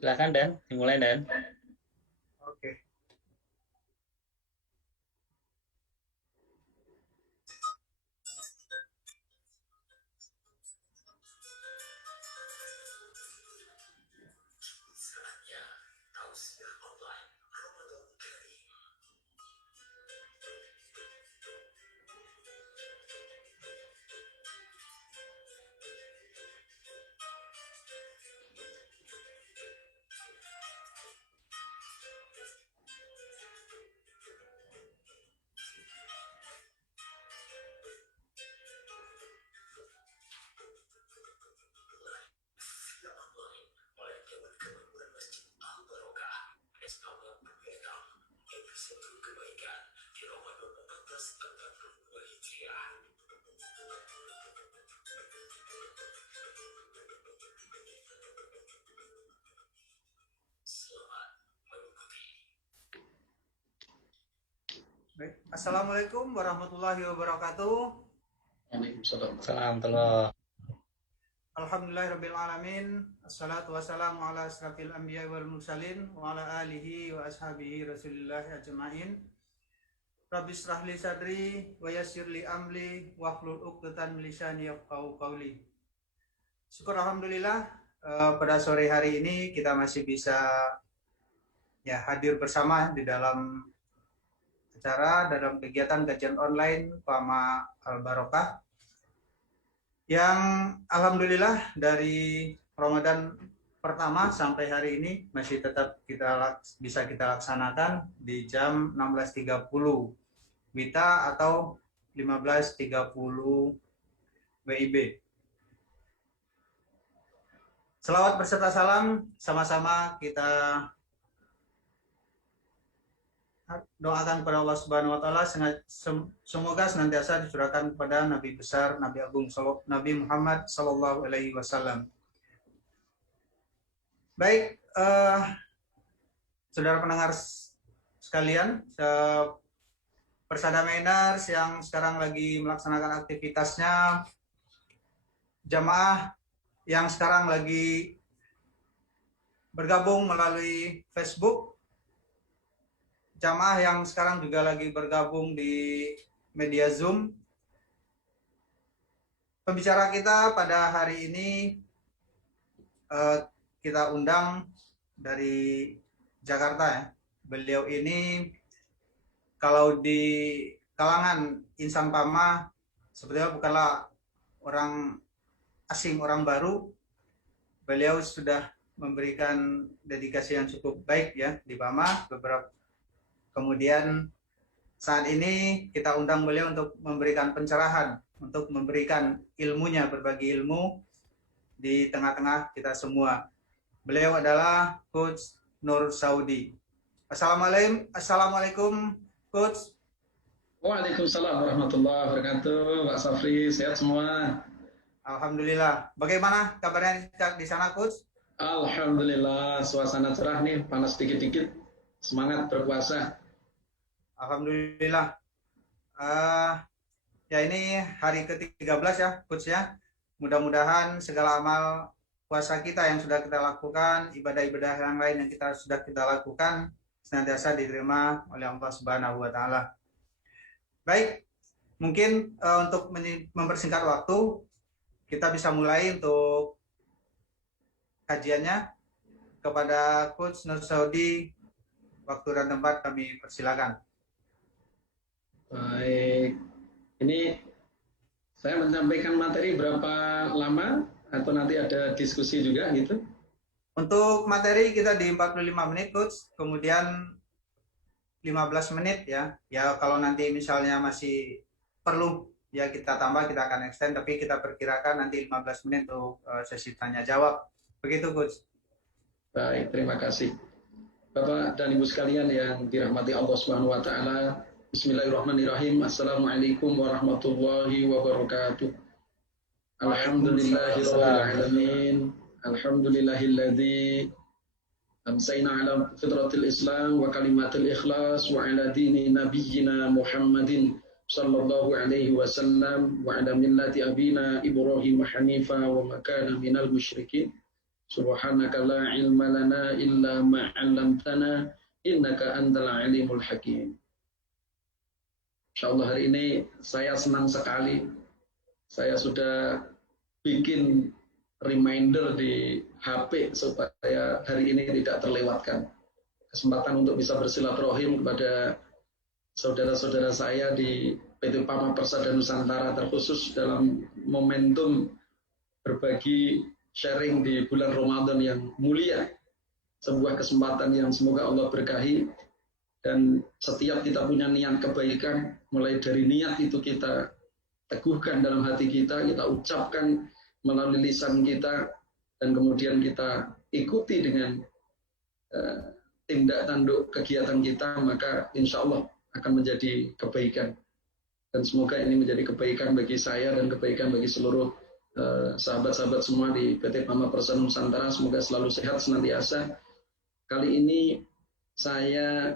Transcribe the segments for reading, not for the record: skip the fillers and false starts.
Silakan Dan, dimulai Dan. Oke. Baik. Assalamualaikum warahmatullahi wabarakatuh. Waalaikumsalam. Salam telur. Alhamdulillahirabbil alamin. Assalatu wassalamu ala asrafil anbiya wal mursalin wa ala alihi wa ashabihi Rasulillah ajmain. Rabbi shrah li sadri wa yassir li amri wahlul 'uqdatam min lisani yafqahu qawli. Syukur alhamdulillah pada sore hari ini kita masih bisa hadir bersama di dalam dalam kegiatan kajian online Fama Al Barokah yang alhamdulillah dari Ramadan pertama sampai hari ini masih tetap bisa kita laksanakan di jam 16.30 WITA atau 15.30 WIB. Selawat berserta salam sama-sama kita doakan kepada Allah Subhanahu wa taala semoga senantiasa dicurahkan kepada Nabi besar Nabi Agung Nabi Muhammad sallallahu alaihi wasallam. Baik, saudara pendengar sekalian, Persada Mainers yang sekarang lagi melaksanakan aktivitasnya, jamaah yang sekarang lagi bergabung melalui Facebook, jamaah yang sekarang juga lagi bergabung di media Zoom. Pembicara kita pada hari ini kita undang dari Jakarta ya. Beliau ini kalau di kalangan insan Pama sebetulnya bukanlah orang asing, orang baru. Beliau sudah memberikan dedikasi yang cukup baik ya di Pama Kemudian saat ini kita undang beliau untuk memberikan pencerahan, untuk memberikan ilmunya, berbagi ilmu di tengah-tengah kita semua. Beliau adalah Coach Nur Saudi. Assalamualaikum Coach. Waalaikumsalam warahmatullahi wabarakatuh. Pak Safri, sehat semua? Alhamdulillah. Bagaimana kabarnya di sana Coach? Alhamdulillah, suasana cerah nih, panas dikit-dikit. Semangat berpuasa. Alhamdulillah. Ya ini hari ke-13 ya Coach ya. Mudah-mudahan segala amal puasa kita yang sudah kita lakukan, ibadah-ibadah yang lain yang sudah kita lakukan senantiasa diterima oleh Allah Subhanahu wa taala. Baik, mungkin untuk mempersingkat waktu, kita bisa mulai untuk kajiannya. Kepada Coach Nur Saudi, waktu dan tempat kami persilakan. Baik, ini saya menyampaikan materi berapa lama atau nanti ada diskusi juga gitu? Untuk materi kita di 45 menit Coach, kemudian 15 menit ya. Ya kalau nanti misalnya masih perlu ya kita tambah, kita akan extend, tapi kita perkirakan nanti 15 menit untuk sesi tanya jawab. Begitu Coach. Baik, terima kasih. Bapak dan Ibu sekalian yang dirahmati Allah Subhanahu wa taala. Bismillahirrahmanirrahim. Assalamualaikum warahmatullahi wabarakatuh. Alhamdulillahirabbil alamin. Alhamdulillahilladzi amsayna ala fitratil Islam wa kalimatil ikhlas wa ala dini nabiyyina Muhammadin sallallahu alaihi wasallam wa ala millati abina Ibrahim hanifa wa ma kana minal musyrikin. Subhanaka la ilma lana illa ma 'allamtana innaka antal alimul hakim. Insyaallah hari ini saya senang sekali. Saya sudah bikin reminder di HP supaya hari ini tidak terlewatkan. Kesempatan untuk bisa bersilaturahim kepada saudara-saudara saya di PT Pama Persada Nusantara, terkhusus dalam momentum berbagi sharing di bulan Ramadan yang mulia. Sebuah kesempatan yang semoga Allah berkahi, dan setiap kita punya niat kebaikan, mulai dari niat itu kita teguhkan dalam hati kita ucapkan melalui lisan kita, dan kemudian kita ikuti dengan tindak tanduk kegiatan kita, maka insya Allah akan menjadi kebaikan. Dan semoga ini menjadi kebaikan bagi saya dan kebaikan bagi seluruh sahabat-sahabat semua di PT Pama Persada Nusantara. Semoga selalu sehat senantiasa. Kali ini saya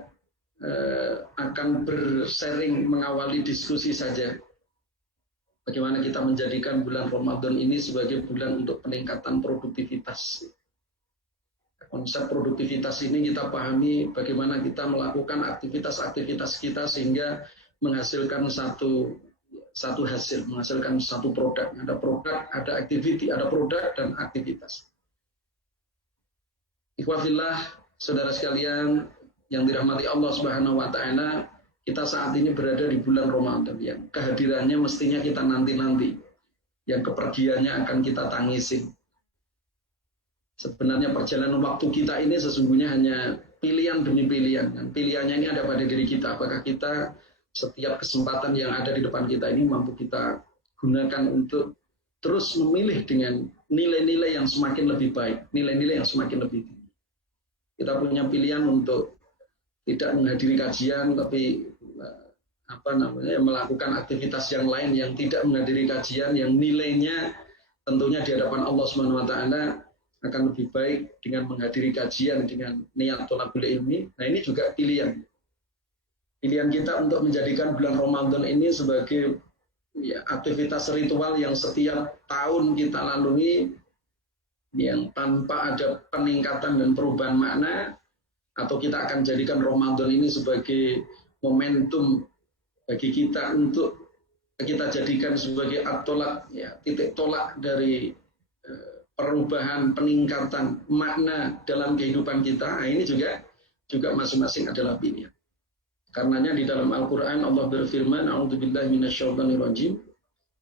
akan bersharing mengawali diskusi saja. Bagaimana kita menjadikan bulan Ramadan ini sebagai bulan untuk peningkatan produktivitas. Konsep produktivitas ini kita pahami bagaimana kita melakukan aktivitas-aktivitas kita sehingga menghasilkan satu hasil, menghasilkan satu produk. Ada produk, ada activity, ada produk dan aktivitas. Ikhwafillah, saudara sekalian yang dirahmati Allah Subhanahu wa taala, kita saat ini berada di bulan Ramadan yang kehadirannya mestinya kita nanti-nanti, yang kepergiannya akan kita tangisin. Sebenarnya perjalanan waktu kita ini sesungguhnya hanya pilihan demi pilihan, dan pilihannya ini ada pada diri kita. Apakah kita setiap kesempatan yang ada di depan kita ini mampu kita gunakan untuk terus memilih dengan nilai-nilai yang semakin lebih baik, nilai-nilai yang semakin lebih tinggi. Kita punya pilihan untuk tidak menghadiri kajian, tapi melakukan aktivitas yang lain yang tidak menghadiri kajian, yang nilainya tentunya di hadapan Allah Subhanahu wa taala akan lebih baik dengan menghadiri kajian dengan niat thalabul ilmi. Nah, ini juga pilihan. Pilihan kita untuk menjadikan bulan Ramadan ini sebagai aktivitas ritual yang setiap tahun kita lalui, yang tanpa ada peningkatan dan perubahan makna, atau kita akan jadikan Ramadan ini sebagai momentum bagi kita untuk kita jadikan sebagai at-tolak, titik tolak dari perubahan, peningkatan makna dalam kehidupan kita. Nah, ini juga masing-masing adalah pilihan. Karenanya di dalam Al-Quran Allah berfirman, A'udzubillahi minasyaitonirrajim,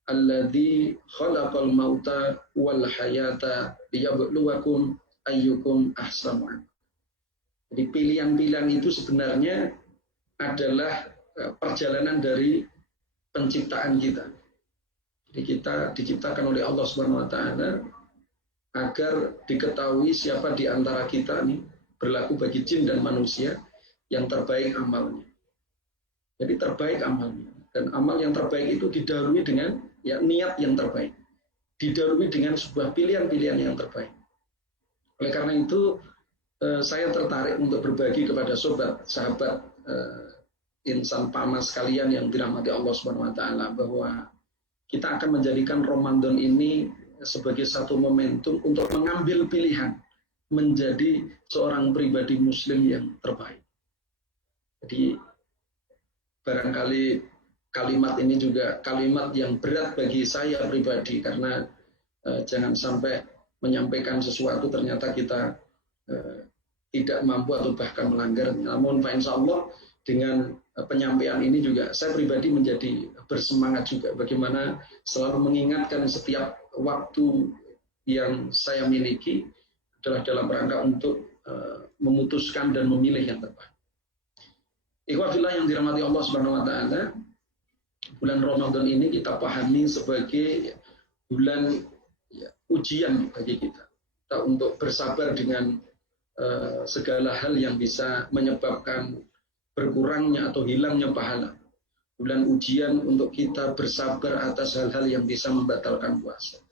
Alladzi khalaqal mauta wal hayata liyabluwakum ayyukum ahsanu amala. Jadi pilihan-pilihan itu sebenarnya adalah perjalanan dari penciptaan kita. Jadi kita diciptakan oleh Allah Subhanahu wa taala agar diketahui siapa di antara kita nih berlaku bagi jin dan manusia yang terbaik amalnya. Jadi terbaik amalnya, dan amal yang terbaik itu didahului dengan niat yang terbaik, didahului dengan sebuah pilihan-pilihan yang terbaik. Oleh karena itu saya tertarik untuk berbagi kepada sahabat insan Pama sekalian yang dirahmati Allah Subhanahu wa taala, bahwa kita akan menjadikan Ramadan ini sebagai satu momentum untuk mengambil pilihan menjadi seorang pribadi muslim yang terbaik. Jadi barangkali kalimat ini juga kalimat yang berat bagi saya pribadi, karena jangan sampai menyampaikan sesuatu ternyata kita tidak mampu atau bahkan melanggar. Namun insyaallah dengan penyampaian ini juga saya pribadi menjadi bersemangat juga bagaimana selalu mengingatkan setiap waktu yang saya miliki adalah dalam rangka untuk memutuskan dan memilih yang tepat. Ikhwafillah yang dirahmati Allah Subhanahu wa taala, bulan Ramadan ini kita pahami sebagai bulan ujian bagi kita untuk bersabar dengan segala hal yang bisa menyebabkan berkurangnya atau hilangnya pahala. Bulan ujian untuk kita bersabar atas hal-hal yang bisa membatalkan puasa.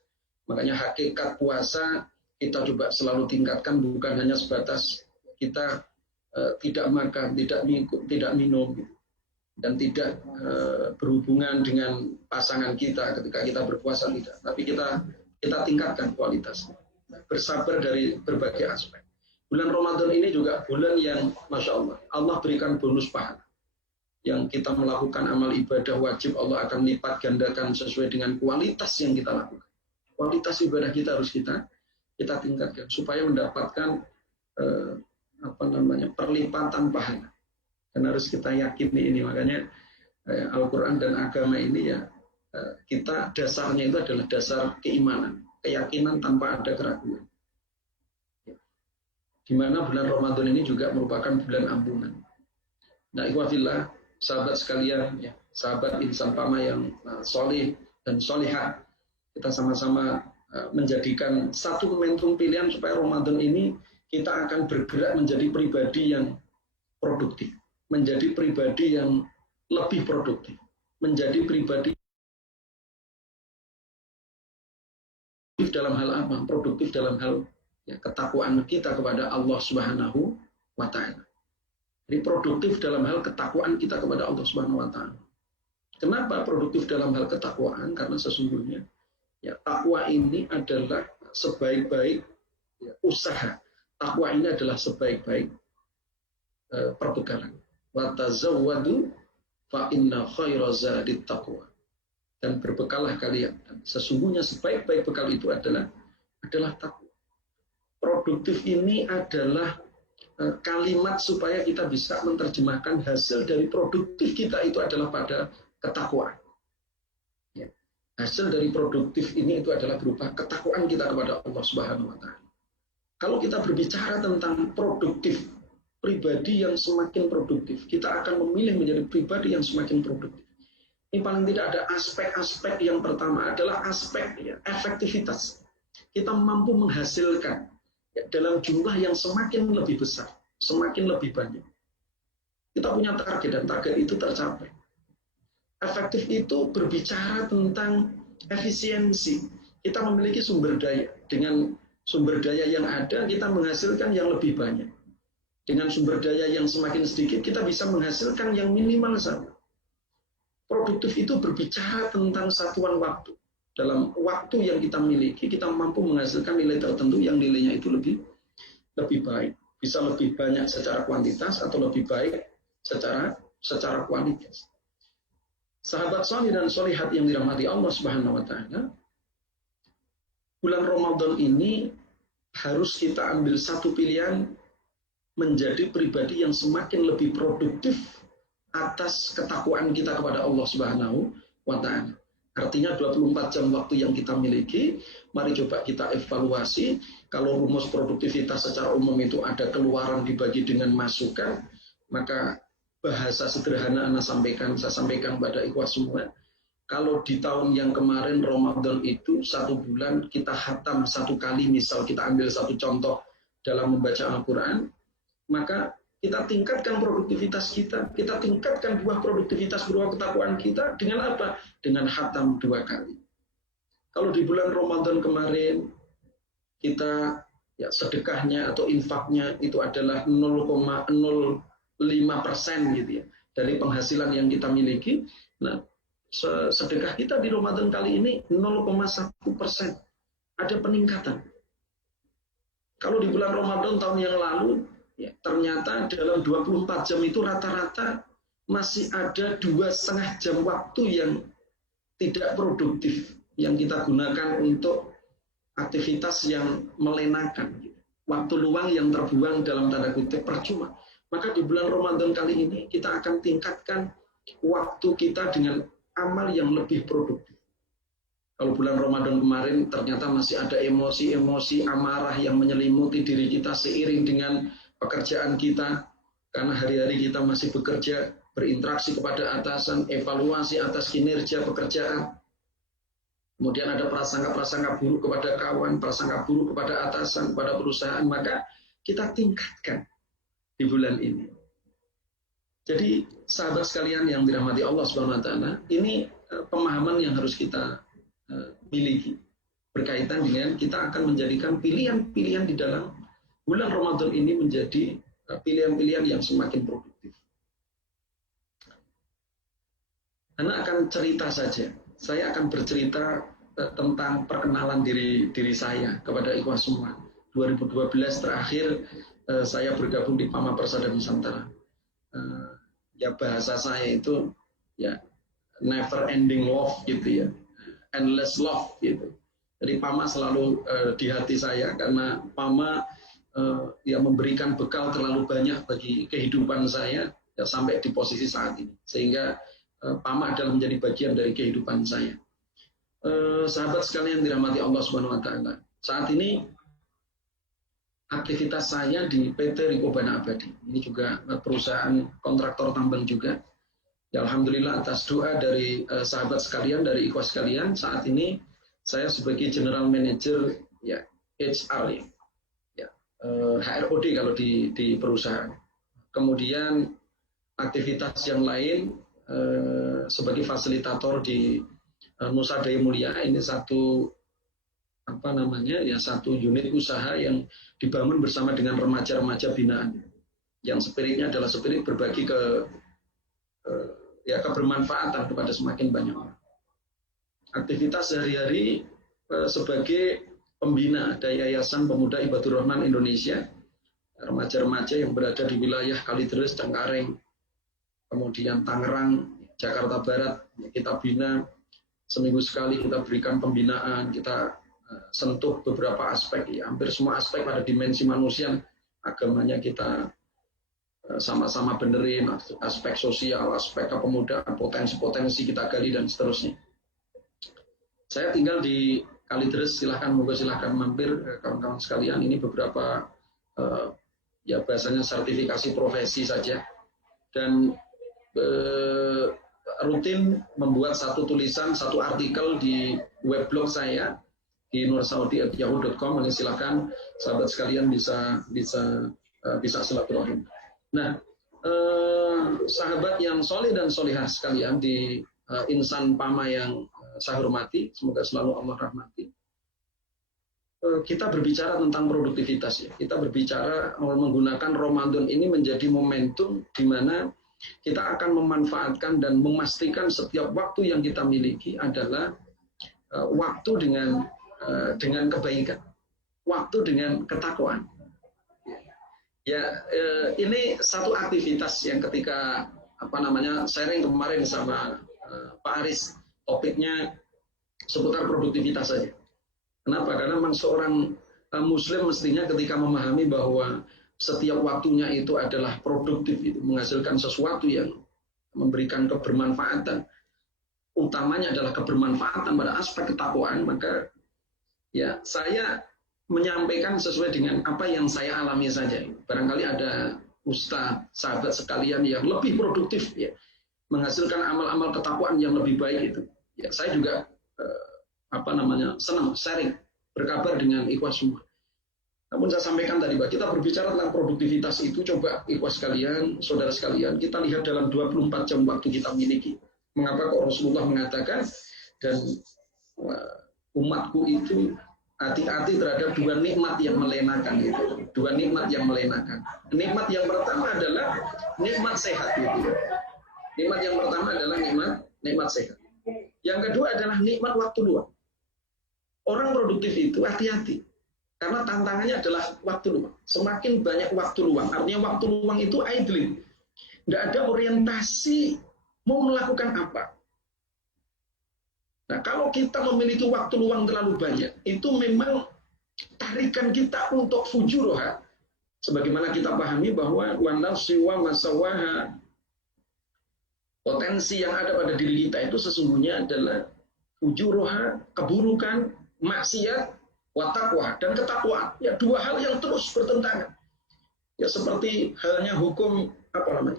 Makanya hakikat puasa kita coba selalu tingkatkan, bukan hanya sebatas kita tidak makan, tidak minum, dan tidak berhubungan dengan pasangan kita ketika kita berpuasa, tidak. Tapi kita tingkatkan kualitasnya. bersabar dari berbagai aspek. Bulan Ramadan ini juga bulan yang Masya Allah, Allah berikan bonus pahala. Yang kita melakukan amal ibadah wajib, Allah akan lipat gandakan sesuai dengan kualitas yang kita lakukan. Kualitas ibadah kita harus kita tingkatkan supaya mendapatkan perlipatan pahala. Dan harus kita yakini ini, makanya Al-Quran dan agama ini ya kita dasarnya itu adalah dasar keimanan, keyakinan tanpa ada keraguan. Di mana bulan Ramadan ini juga merupakan bulan ampunan. Nah, ikhwatillah, sahabat sekalian, ya, sahabat insan pama yang solih dan solihah, kita sama-sama menjadikan satu momentum pilihan supaya Ramadan ini kita akan bergerak menjadi pribadi yang produktif, menjadi pribadi yang lebih produktif, menjadi pribadi dalam hal apa? Produktif dalam hal ketakwaan kita kepada Allah Subhanahu wa Ta'ala. Jadi produktif dalam hal ketakwaan kita kepada Allah Subhanahu wa Ta'ala. Kenapa produktif dalam hal ketakwaan? Karena sesungguhnya ya, takwa ini adalah sebaik-baik usaha. Takwa ini adalah sebaik-baik perbekalan. Wa tazawwadu fa inna khairaz zadit taqwa. Dan berbekalah kalian. Dan sesungguhnya sebaik-baik bekal itu adalah takwa. Produktif ini adalah kalimat supaya kita bisa menerjemahkan hasil dari produktif kita itu adalah pada ketakwaan. Ya. Hasil dari produktif ini itu adalah berupa ketakwaan kita kepada Allah Subhanahu wa Ta'ala. Kalau kita berbicara tentang produktif, pribadi yang semakin produktif, kita akan memilih menjadi pribadi yang semakin produktif. Ini paling tidak ada aspek-aspek yang pertama adalah aspek ya, efektivitas. Kita mampu menghasilkan ya, dalam jumlah yang semakin lebih besar, semakin lebih banyak. Kita punya target dan target itu tercapai. Efektif itu berbicara tentang efisiensi. Kita memiliki sumber daya. Dengan sumber daya yang ada, kita menghasilkan yang lebih banyak. Dengan sumber daya yang semakin sedikit, kita bisa menghasilkan yang minimal sama. Produktif itu berbicara tentang satuan waktu. Dalam waktu yang kita miliki, kita mampu menghasilkan nilai tertentu yang nilainya itu lebih baik. Bisa lebih banyak secara kuantitas atau lebih baik secara kualitas. Sahabat solih dan solihat yang dirahmati Allah Subhanahu wa Ta'ala, bulan Ramadan ini harus kita ambil satu pilihan menjadi pribadi yang semakin lebih produktif atas ketakwaan kita kepada Allah Subhanahu wa Ta'ala. Artinya 24 jam waktu yang kita miliki, mari coba kita evaluasi. Kalau rumus produktivitas secara umum itu ada keluaran dibagi dengan masukan, maka bahasa sederhana saya sampaikan pada ikhwah semua. Kalau di tahun yang kemarin Ramadan itu 1 bulan kita khatam 1 kali, misal kita ambil satu contoh dalam membaca Al-Quran, maka kita tingkatkan produktivitas kita tingkatkan buah produktivitas berupa ketakwaan kita dengan apa? Dengan khatam 2 kali. Kalau di bulan Ramadan kemarin kita ya sedekahnya atau infaknya itu adalah 0,05% gitu ya dari penghasilan yang kita miliki. Nah, sedekah kita di Ramadan kali ini 0,1%. Ada peningkatan. Kalau di bulan Ramadan tahun yang lalu ya, ternyata dalam 24 jam itu rata-rata masih ada 2,5 jam waktu yang tidak produktif yang kita gunakan untuk aktivitas yang melenakan. Waktu luang yang terbuang dalam tanda kutip percuma. Maka di bulan Ramadan kali ini kita akan tingkatkan waktu kita dengan amal yang lebih produktif. Kalau bulan Ramadan kemarin ternyata masih ada emosi-emosi amarah yang menyelimuti diri kita seiring dengan pekerjaan kita, karena hari-hari kita masih bekerja, berinteraksi kepada atasan, evaluasi atas kinerja pekerjaan. Kemudian ada prasangka-prasangka buruk kepada kawan, prasangka buruk kepada atasan, kepada perusahaan, maka kita tingkatkan di bulan ini. Jadi sahabat sekalian yang dirahmati Allah Subhanahu wa Ta'ala, ini pemahaman yang harus kita miliki berkaitan dengan kita akan menjadikan pilihan-pilihan di dalam bulan Ramadan ini menjadi pilihan-pilihan yang semakin produktif. Anak akan cerita saja. Saya akan bercerita tentang perkenalan diri saya kepada ikhwan semua. 2012 terakhir saya bergabung di PAMA Persada Nusantara. Ya bahasa saya itu ya never ending love gitu ya, endless love gitu. Jadi PAMA selalu di hati saya karena PAMA ya memberikan bekal terlalu banyak bagi kehidupan saya ya, sampai di posisi saat ini. Sehingga PAMA adalah menjadi bagian dari kehidupan saya. Sahabat sekalian dirahmati Allah Subhanahu wa taala. Saat ini aktivitas saya di PT Riko Bana Abadi. Ini juga perusahaan kontraktor tambang juga. Ya, alhamdulillah atas doa dari sahabat sekalian, dari ikhwas sekalian, saat ini saya sebagai General Manager ya HR ya, HROD kalau di perusahaan. Kemudian aktivitas yang lain sebagai fasilitator di Nusa Daya Mulia, ini satu satu unit usaha yang dibangun bersama dengan remaja-remaja binaan yang spiritnya adalah spirit berbagi kebermanfaatan kepada semakin banyak orang. Aktivitas sehari-hari sebagai pembina dari Yayasan Pemuda Ibadur Rahman Indonesia, remaja-remaja yang berada di wilayah Kalideres, Cengkareng, kemudian Tangerang, Jakarta Barat, kita bina. Seminggu sekali kita berikan pembinaan, kita sentuh beberapa aspek, ya, hampir semua aspek pada dimensi manusia, agamanya kita sama-sama benerin, aspek sosial, aspek kepemudaan, potensi-potensi kita gali dan seterusnya. Saya tinggal di Kalideres, silahkan mampir kawan-kawan sekalian. Ini beberapa ya bahasanya sertifikasi profesi saja, dan rutin membuat satu tulisan, satu artikel di weblog saya di nursaudi@yahoo.com. Silakan sahabat sekalian bisa silaturahim. Nah, sahabat yang soleh dan solihah sekalian di insan PAMA yang saya hormati, semoga selalu Allah rahmati. Kita berbicara tentang produktivitas ya. Kita berbicara menggunakan Ramadan ini menjadi momentum di mana kita akan memanfaatkan dan memastikan setiap waktu yang kita miliki adalah waktu dengan kebaikan, waktu dengan ketakwaan. Ya, ini satu aktivitas yang ketika sharing kemarin sama Pak Aris, topiknya seputar produktivitas saja. Kenapa? Karena memang seorang Muslim mestinya ketika memahami bahwa setiap waktunya itu adalah produktif, itu menghasilkan sesuatu yang memberikan kebermanfaatan. Utamanya adalah kebermanfaatan pada aspek ketakwaan, maka ya saya menyampaikan sesuai dengan apa yang saya alami saja. Barangkali ada ustaz, sahabat sekalian yang lebih produktif ya, menghasilkan amal-amal ketakwaan yang lebih baik itu. Ya, saya juga senang sharing, berkabar dengan ikhwas semua. Namun saya sampaikan tadi, Pak, kita berbicara tentang produktivitas itu, coba ikhwas sekalian, saudara sekalian, kita lihat dalam 24 jam waktu kita miliki. Mengapa kok Rasulullah mengatakan, dan umatku itu hati-hati terhadap dua nikmat yang melenakan itu. Dua nikmat yang melenakan. Nikmat yang pertama adalah nikmat sehat itu. Nikmat yang pertama adalah nikmat sehat. Yang kedua adalah nikmat waktu luang. Orang produktif itu hati-hati. Karena tantangannya adalah waktu luang. Semakin banyak waktu luang, artinya waktu luang itu idling. Nggak ada orientasi mau melakukan apa. Nah, kalau kita memiliki waktu luang terlalu banyak, itu memang tarikan kita untuk fujuroha. Sebagaimana kita pahami bahwa wanafsi wa masawaha, potensi yang ada pada diri kita itu sesungguhnya adalah fujuroha, keburukan, maksiat, watakwa dan ketakwaan, ya dua hal yang terus bertentangan. Ya seperti halnya hukum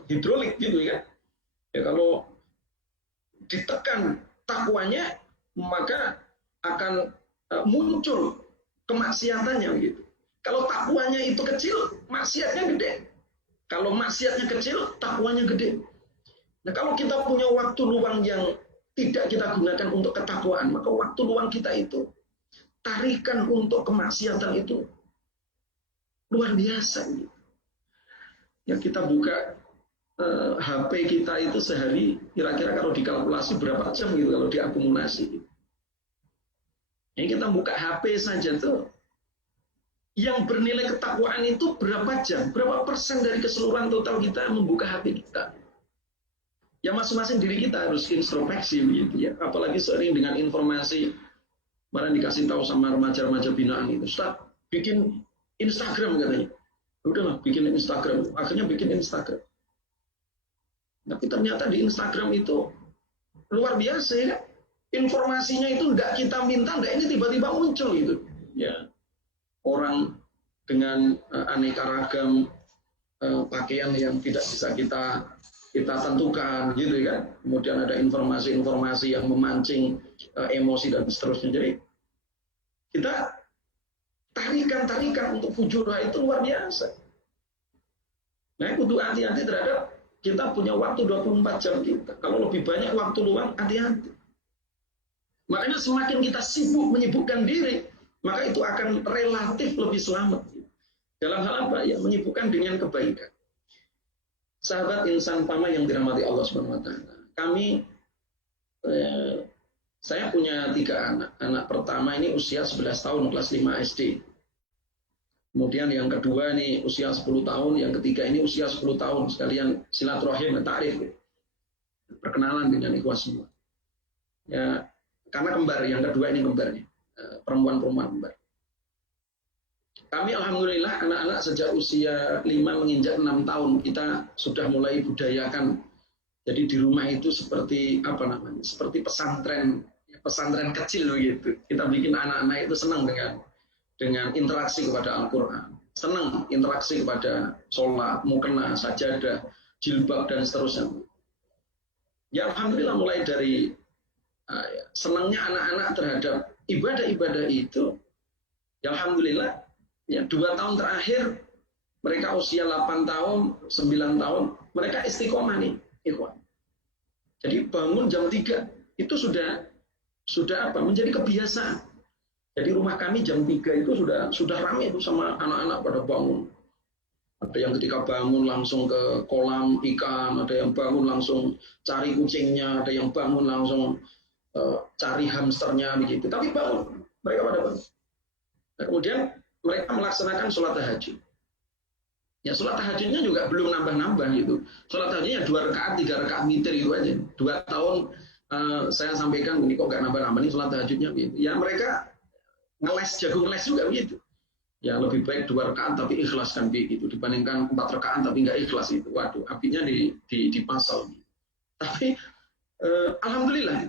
hidrolik gitu kan. Ya kalau ditekan takwanya maka akan muncul kemaksiatannya gitu. Kalau takwanya itu kecil, maksiatnya gede. Kalau maksiatnya kecil, takwanya gede. Nah, kalau kita punya waktu luang yang tidak kita gunakan untuk ketakwaan, maka waktu luang kita itu tarikan untuk kemaksiatan itu luar biasa. Ya kita buka HP kita itu sehari kira-kira kalau dikalkulasi berapa jam gitu kalau diakumulasi. Ini kita buka HP saja tuh, yang bernilai ketakwaan itu berapa jam, berapa persen dari keseluruhan total kita membuka HP kita. Ya masing-masing diri kita harus introspeksi begitu ya. Apalagi sering dengan informasi, kemarin dikasih tahu sama remaja-remaja binaan itu, Ustaz, bikin Instagram katanya. Udahlah, bikin Instagram. Akhirnya bikin Instagram. Tapi ternyata di Instagram itu luar biasa ya. Informasinya itu nggak kita minta, nggak ini tiba-tiba muncul gitu. Ya, orang dengan aneka ragam pakaian yang tidak bisa kita tentukan, gitu kan. Kemudian ada informasi-informasi yang memancing emosi dan seterusnya. Jadi kita tarikan untuk fujurah itu luar biasa. Nah, kudu hati-hati terhadap kita punya waktu 24 jam kita. Kalau lebih banyak waktu luang, hati-hati. Makanya semakin kita sibuk menyibukkan diri, maka itu akan relatif lebih selamat. Dalam hal apa? Ya, menyibukkan dengan kebaikan. Sahabat insan pama yang dirahmati Allah Subhanahu wa taala. Saya punya 3 anak. Anak pertama ini usia 11 tahun, kelas 5 SD. Kemudian yang kedua ini usia 10 tahun, yang ketiga ini usia 10 tahun. Sekalian silaturahim, ta'rif. Perkenalan dengan ikhwah semua. Ya, karena kembar, yang kedua ini kembarnya, perempuan-perempuan kembar. Kami alhamdulillah anak-anak sejak usia 5 menginjak 6 tahun kita sudah mulai budayakan. Jadi di rumah itu seperti seperti pesantren kecil begitu. Kita bikin anak-anak itu senang dengan interaksi kepada Al-Quran, senang interaksi kepada sholat, mukena, sajadah, jilbab dan seterusnya. Ya alhamdulillah mulai dari senangnya anak-anak terhadap ibadah-ibadah itu, ya alhamdulillah, ya 2 tahun terakhir mereka usia 8 tahun, 9 tahun, mereka istiqomah nih, ikhwan. Jadi bangun jam 3 itu sudah menjadi kebiasaan. Jadi rumah kami jam 3 itu sudah ramai itu sama anak-anak pada bangun. Ada yang ketika bangun langsung ke kolam ikan, ada yang bangun langsung cari kucingnya, ada yang bangun langsung cari hamsternya begitu. Tapi bangun, mereka pada bangun. Nah, kemudian mereka melaksanakan sholat tahajud. Ya sholat tahajudnya juga belum nambah-nambah gitu. Sholat tahajudnya 2 rakaat, 3 rakaat witir itu aja. 2 tahun saya sampaikan ini kok nggak nambah-nambah nih sholat tahajudnya gitu. Ya mereka jago ngeles juga begitu. Ya lebih baik 2 rakaat tapi ikhlas kan begitu dibandingkan 4 rakaat tapi nggak ikhlas itu. Waduh, apinya dipasal. Tapi alhamdulillah.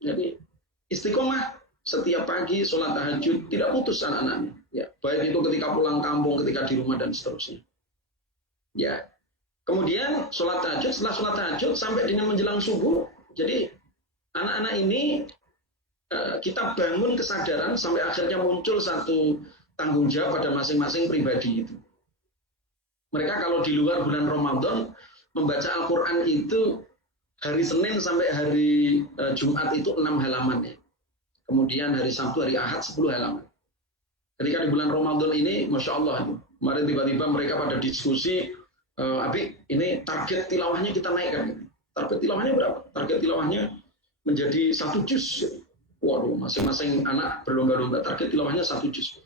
Jadi istiqomah setiap pagi sholat tahajud tidak putus anak-anaknya. Ya, baik itu ketika pulang kampung, ketika di rumah dan seterusnya. Ya, kemudian sholat tahajud, setelah sholat tahajud sampai dengan menjelang subuh. Jadi anak-anak ini kita bangun kesadaran sampai akhirnya muncul satu tanggung jawab pada masing-masing pribadi itu. Mereka kalau di luar bulan Ramadan membaca Al-Quran itu hari Senin sampai hari Jumat itu 6 halaman ya. Kemudian hari Sabtu, hari Ahad 10 halaman. Ketika di bulan Ramadan ini, Masya Allah, kemarin tiba-tiba mereka pada diskusi, Abi, ini target tilawahnya kita naikkan. Target tilawahnya berapa? Target tilawahnya menjadi 1 juz. Waduh, masing-masing anak berlomba-lomba, target tilawahnya 1 juz.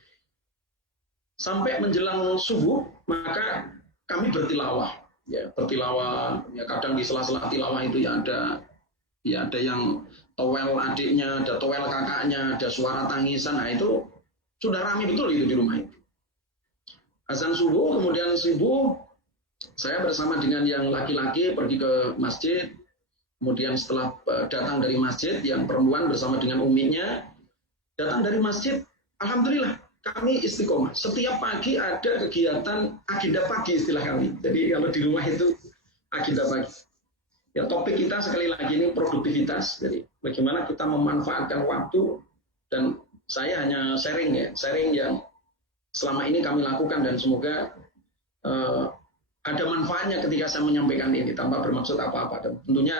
Sampai menjelang subuh, maka kami bertilawah. Ya, bertilawah, ya kadang di sela-sela tilawah itu ya ada yang towel adiknya, ada towel kakaknya, ada suara tangisan. Nah itu sudah ramai betul itu di rumah itu. Azan subuh, kemudian subuh saya bersama dengan yang laki-laki pergi ke masjid. Kemudian setelah datang dari masjid, yang perempuan bersama dengan uminya datang dari masjid, alhamdulillah kami istiqomah. Setiap pagi ada kegiatan agenda pagi istilah kami. Jadi kalau di rumah itu agenda pagi. Ya topik kita sekali lagi ini produktivitas. Jadi bagaimana kita memanfaatkan waktu, dan saya hanya sharing yang selama ini kami lakukan dan semoga ada manfaatnya ketika saya menyampaikan ini tanpa bermaksud apa-apa. Dan tentunya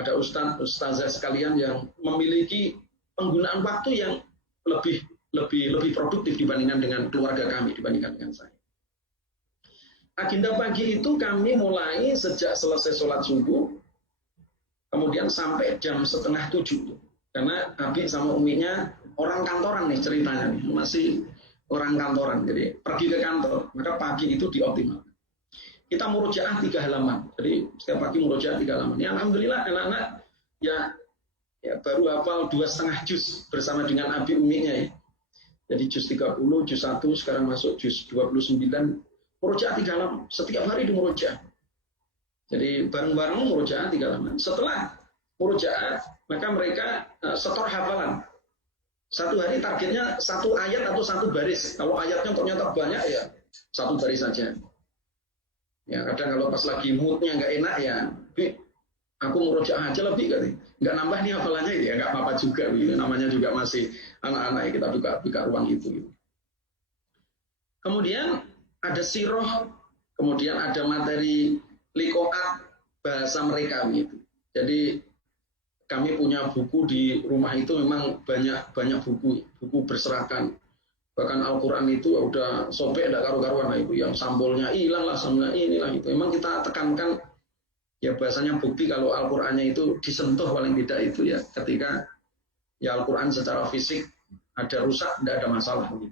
ada ustazah sekalian yang memiliki penggunaan waktu yang lebih produktif dibandingkan dengan keluarga kami, dibandingkan dengan saya. Agenda pagi itu kami mulai sejak selesai sholat subuh, kemudian sampai jam 6:30. Karena Abi sama uminya orang kantoran nih ceritanya nih, masih orang kantoran, jadi pergi ke kantor, maka pagi itu dioptimalkan. Kita murojaah 3 halaman, jadi setiap pagi murojaah 3 halaman. Ya alhamdulillah anak-anak ya baru hafal 2,5 juz bersama dengan abi uminya ya. Jadi juz 30, juz 1, sekarang masuk juz 29, murojaah 3 halaman. Setiap hari di murojaah. Jadi bareng-bareng murojaah 3 halaman. Setelah murojaah, maka mereka setor hafalan. Satu hari targetnya 1 ayat atau 1 baris. Kalau ayatnya ternyata banyak ya 1 baris saja. Ya kadang kalau pas lagi moodnya nggak enak ya, aku murojaah aja lebih kali, nggak nambah nih hafalannya ya nggak apa-apa juga, gitu. Namanya juga masih anak-anak ya, kita buka ruang itu. Gitu. Kemudian ada siroh, kemudian ada materi liqoat bahasa mereka gitu. Jadi kami punya buku di rumah itu memang banyak buku berserakan. Bahkan Al-Quran itu udah sobek, tidak karu-karuan lah itu, yang sambolnya hilang lah, sambolnya inilah itu. Memang kita tekankan ya bahasanya bukti kalau Al-Qurannya itu disentuh paling tidak itu ya, ketika ya Al-Quran secara fisik ada rusak, tidak ada masalah gitu.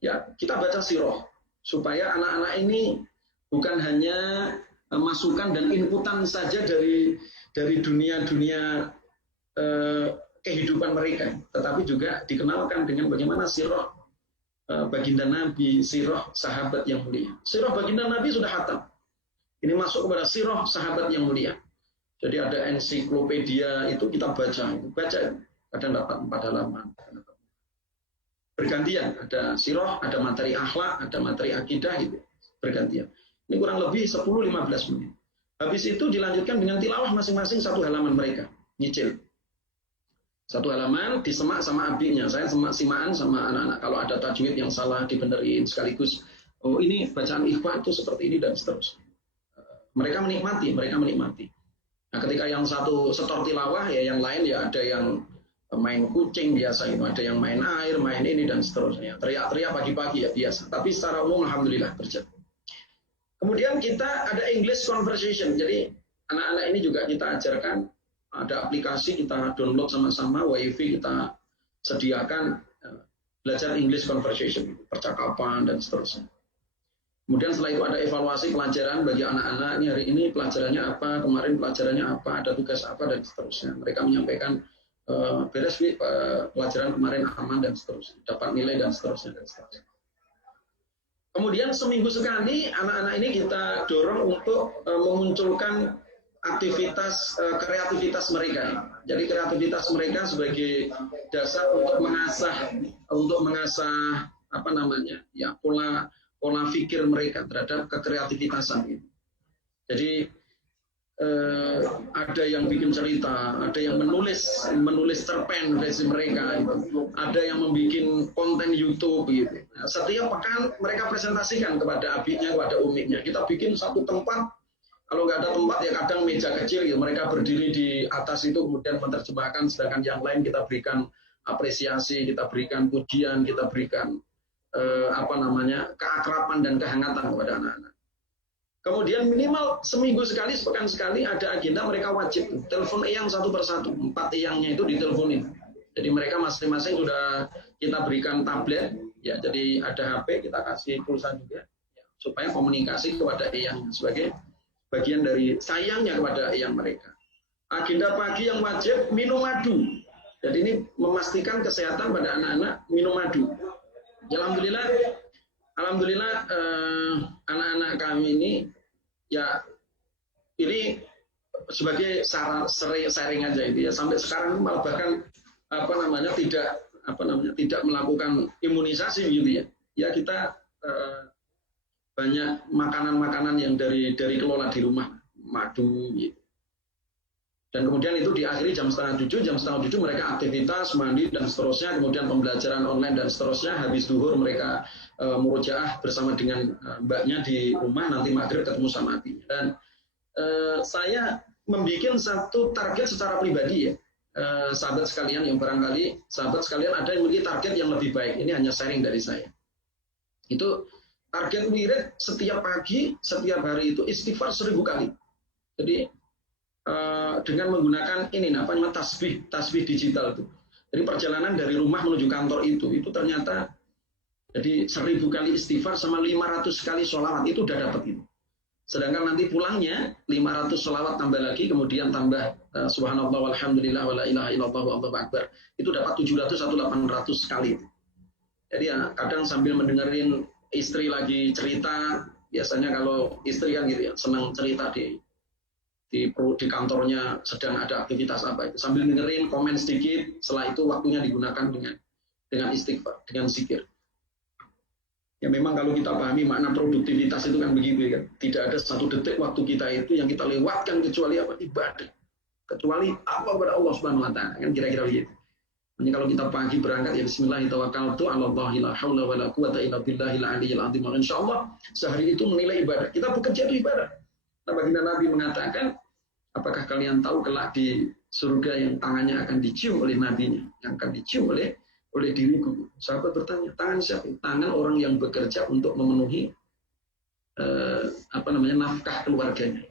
Ya kita baca siroh supaya anak-anak ini bukan hanya masukan dan inputan saja dari dunia kehidupan mereka, tetapi juga dikenalkan dengan bagaimana sirah baginda Nabi, sirah sahabat yang mulia. Sirah baginda Nabi sudah hatam. Ini masuk kepada sirah sahabat yang mulia. Jadi ada ensiklopedia itu kita baca, kadang dapat 4 halaman. Bergantian, ada sirah, ada materi akhlak, ada materi akidah itu bergantian. Ini kurang lebih 10-15 menit. Habis itu dilanjutkan dengan tilawah masing-masing 1 halaman mereka, nyicil. 1 halaman disemak sama abinya. Saya simaan sama anak-anak. Kalau ada tajwid yang salah dibenerin sekaligus. Oh ini bacaan ikhfa itu seperti ini dan seterusnya. Mereka menikmati. Nah ketika yang satu setor tilawah ya yang lain ya ada yang main kucing biasa itu, ada yang main air, main ini dan seterusnya. Teriak-teriak pagi-pagi ya biasa. Tapi secara umum alhamdulillah berjalan. Kemudian kita ada English conversation. Jadi anak-anak ini juga kita ajarkan. Ada aplikasi kita download sama-sama, wifi kita sediakan, belajar English conversation, percakapan dan seterusnya. Kemudian setelah itu ada evaluasi pelajaran bagi anak-anak, ini hari ini pelajarannya apa, kemarin pelajarannya apa, ada tugas apa dan seterusnya. Mereka menyampaikan beres pelajaran kemarin aman dan seterusnya, dapat nilai dan seterusnya. Kemudian seminggu sekali anak-anak ini kita dorong untuk memunculkan aktivitas kreativitas mereka. Jadi kreativitas mereka sebagai dasar untuk mengasah apa namanya ya pola pikir mereka terhadap kekreativitasan. Jadi ada yang bikin cerita, ada yang menulis cerpen versi mereka, gitu. Ada yang membuat konten YouTube gitu. Nah, setiap pekan mereka presentasikan kepada abinya, kepada umiknya. Kita bikin satu tempat. Kalau nggak ada tempat ya kadang meja kecil ya, mereka berdiri di atas itu kemudian menerjemahkan, sedangkan yang lain kita berikan apresiasi, kita berikan pujian, kita berikan keakraban dan kehangatan kepada anak-anak. Kemudian minimal seminggu sekali, sepekan sekali ada agenda mereka wajib telepon eyang 1 persatu, 4 eyangnya itu diteleponin. Jadi mereka masing-masing sudah kita berikan tablet, ya jadi ada HP kita kasih pulsa juga, ya, supaya komunikasi kepada eyang sebagai bagian dari sayangnya kepada eyang mereka. Agenda pagi yang wajib minum madu. Jadi ini memastikan kesehatan pada anak-anak minum madu. Alhamdulillah anak-anak kami ini ya ini sebagai sharing aja itu ya, sampai sekarang malah bahkan tidak melakukan imunisasi gitu ya. Ya kita banyak makanan-makanan yang dari kelola di rumah, madu gitu. Dan kemudian itu diakhiri jam 6:30, jam 6:30 mereka aktivitas, mandi dan seterusnya, kemudian pembelajaran online dan seterusnya. Habis zuhur mereka murojaah bersama dengan mbaknya di rumah, nanti maghrib ketemu sama abinya. Dan saya membuat satu target secara pribadi ya, sahabat sekalian yang barangkali sahabat sekalian ada yang memiliki target yang lebih baik. Ini hanya sharing dari saya. Itu target wirid setiap pagi, setiap hari itu istighfar 1000 kali. Jadi dengan menggunakan ini tasbih digital itu. Jadi perjalanan dari rumah menuju kantor itu ternyata jadi 1000 kali istighfar sama 500 kali sholawat itu udah dapat itu. Sedangkan nanti pulangnya 500 sholawat tambah lagi, kemudian tambah subhanallah walhamdulillah wala ilaha illallah wallahu akbar. Itu dapat 700 atau 800 kali. Jadi ya kadang sambil mendengarin istri lagi cerita, biasanya kalau istri kan gitu ya, senang cerita di kantornya sedang ada aktivitas apa itu. Sambil dengerin komen sedikit, setelah itu waktunya digunakan dengan istighfar, dengan zikir. Ya memang kalau kita pahami makna produktivitas itu kan begitu kan. Tidak ada satu detik waktu kita itu yang kita lewatkan kecuali apa? Ibadah. Kecuali apa kepada Allah Subhanahu wa taala. Kan kira-kira begitu. Jadi kalau kita pagi berangkat ya bismillahirrahmanirrahim la haula wala quwata illa billahil aliyyil azim. Insyaallah sehari itu menilai ibadah. Kita bekerja itu ibadah. Nah, baginda Nabi mengatakan, apakah kalian tahu kelak di surga yang tangannya akan dicium oleh nabinya, yang akan dicium oleh diriku? Sahabat bertanya, tangan siapa? Tangan orang yang bekerja untuk memenuhi nafkah keluarganya.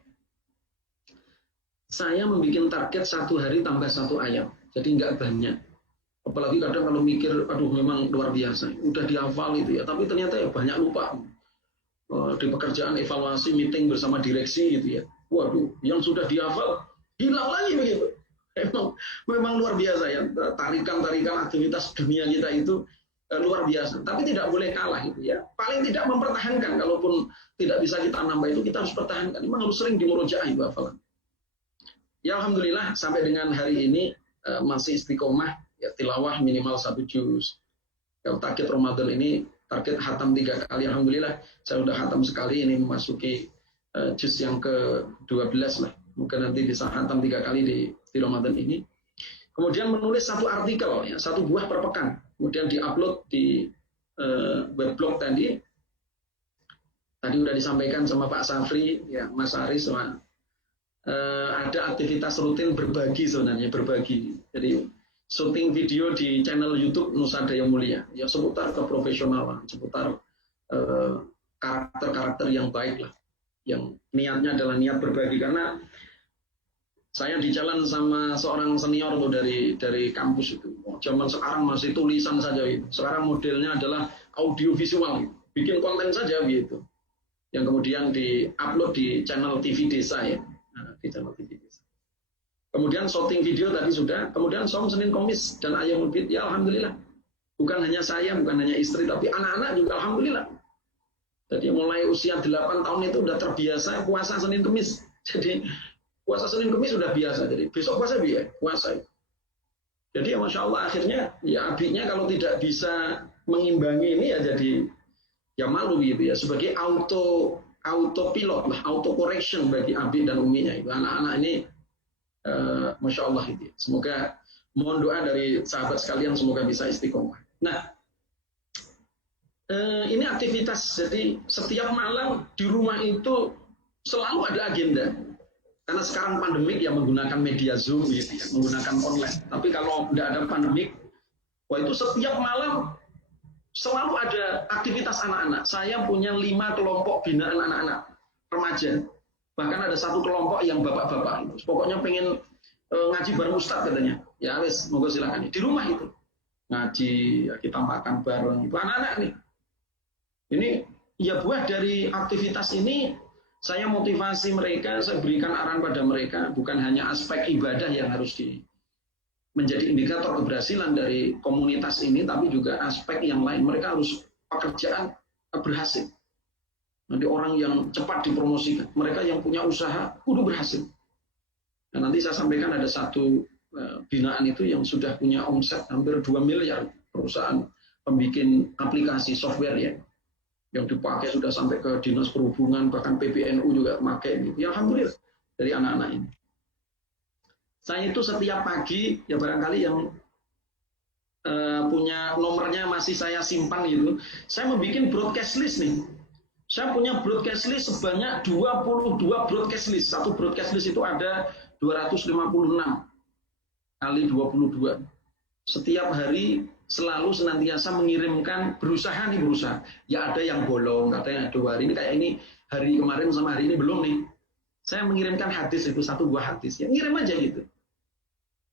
Saya membuat target 1 hari tambah 1 ayat, jadi nggak banyak. Apalagi kadang kalau mikir, aduh memang luar biasa, udah dihafal itu ya, tapi ternyata ya banyak lupa. Di pekerjaan evaluasi meeting bersama direksi gitu ya, waduh, yang sudah dihafal hilang lagi begitu. Memang luar biasa ya, tarikan aktivitas dunia kita itu luar biasa. Tapi tidak boleh kalah gitu ya. Paling tidak mempertahankan, kalaupun tidak bisa kita nambah itu kita harus pertahankan. Memang harus sering dimurojaah itu hafalan. Ya alhamdulillah sampai dengan hari ini masih istiqomah ya, tilawah minimal 1 juz. Ya, target Ramadan ini target khatam 3 kali. Alhamdulillah saya sudah khatam sekali, ini memasuki juz yang ke-12 lah. Mungkin nanti bisa khatam 3 kali di Ramadan ini. Kemudian menulis 1 artikel, ya, 1 buah per pekan. Kemudian diupload di weblog tadi. Tadi sudah disampaikan sama Pak Safri, ya, Mas Aris, sama ada aktivitas rutin berbagi sebenarnya, berbagi. Jadi syuting video di channel YouTube Nusa Daya Mulia, ya seputar keprofesionalan, seputar karakter-karakter yang baik lah. Yang niatnya adalah niat berbagi, karena saya di jalan sama seorang senior tuh dari kampus itu. Zaman sekarang masih tulisan saja itu. Sekarang modelnya adalah audio visual, bikin konten saja gitu. Yang kemudian di-upload di channel TV Desa ya. Nah, di channel TV Desa. Kemudian shooting video tadi sudah, kemudian Saum Senin Kamis dan Ayyamul Bid, ya alhamdulillah. Bukan hanya saya, bukan hanya istri, tapi anak-anak juga alhamdulillah. Jadi mulai usia 8 tahun itu udah terbiasa puasa Senin Kamis. Jadi puasa Senin Kamis sudah biasa, jadi besok puasa. Jadi ya Masya Allah akhirnya ya abinya kalau tidak bisa mengimbangi ini ya jadi ya malu gitu ya, sebagai autopilot lah, auto correction bagi abi dan uminya itu. Anak-anak ini Masya Allah gitu ya. Semoga mohon doa dari sahabat sekalian semoga bisa istiqomah. Nah ini aktivitas, jadi setiap malam di rumah itu selalu ada agenda. Karena sekarang pandemik ya menggunakan media Zoom gitu ya, menggunakan online. Tapi kalau tidak ada pandemik, wah itu setiap malam selalu ada aktivitas anak-anak. Saya punya 5 kelompok binaan anak-anak remaja. Bahkan ada 1 kelompok yang bapak-bapak. Pokoknya pengen ngaji bareng Ustadz katanya. Ya wes, moga silakan. Di rumah itu ngaji, ya kita makan bareng. Itu anak-anak nih. Ini ya buah dari aktivitas ini. Saya motivasi mereka, saya berikan arahan pada mereka, bukan hanya aspek ibadah yang harus menjadi indikator keberhasilan dari komunitas ini, tapi juga aspek yang lain. Mereka harus pekerjaan berhasil. Nanti orang yang cepat dipromosikan, mereka yang punya usaha kudu berhasil. Nah, nanti saya sampaikan ada 1 binaan itu yang sudah punya omset hampir 2 miliar, perusahaan pembikin aplikasi software ya. Yang dipakai sudah sampai ke Dinas Perhubungan, bahkan PBNU juga pakai gitu. Ya alhamdulillah dari anak-anak ini. Saya itu setiap pagi ya barangkali yang punya nomornya masih saya simpan gitu. Saya membuat broadcast list nih. Saya punya broadcast list sebanyak 22 broadcast list. 1 broadcast list itu ada 256 kali 22. Setiap hari selalu senantiasa mengirimkan, berusaha. Ya ada yang bolong, ada yang 2 hari. Ini kayak ini hari kemarin sama hari ini belum nih. Saya mengirimkan hadis itu 1 buah hadis. Ya ngirim aja gitu.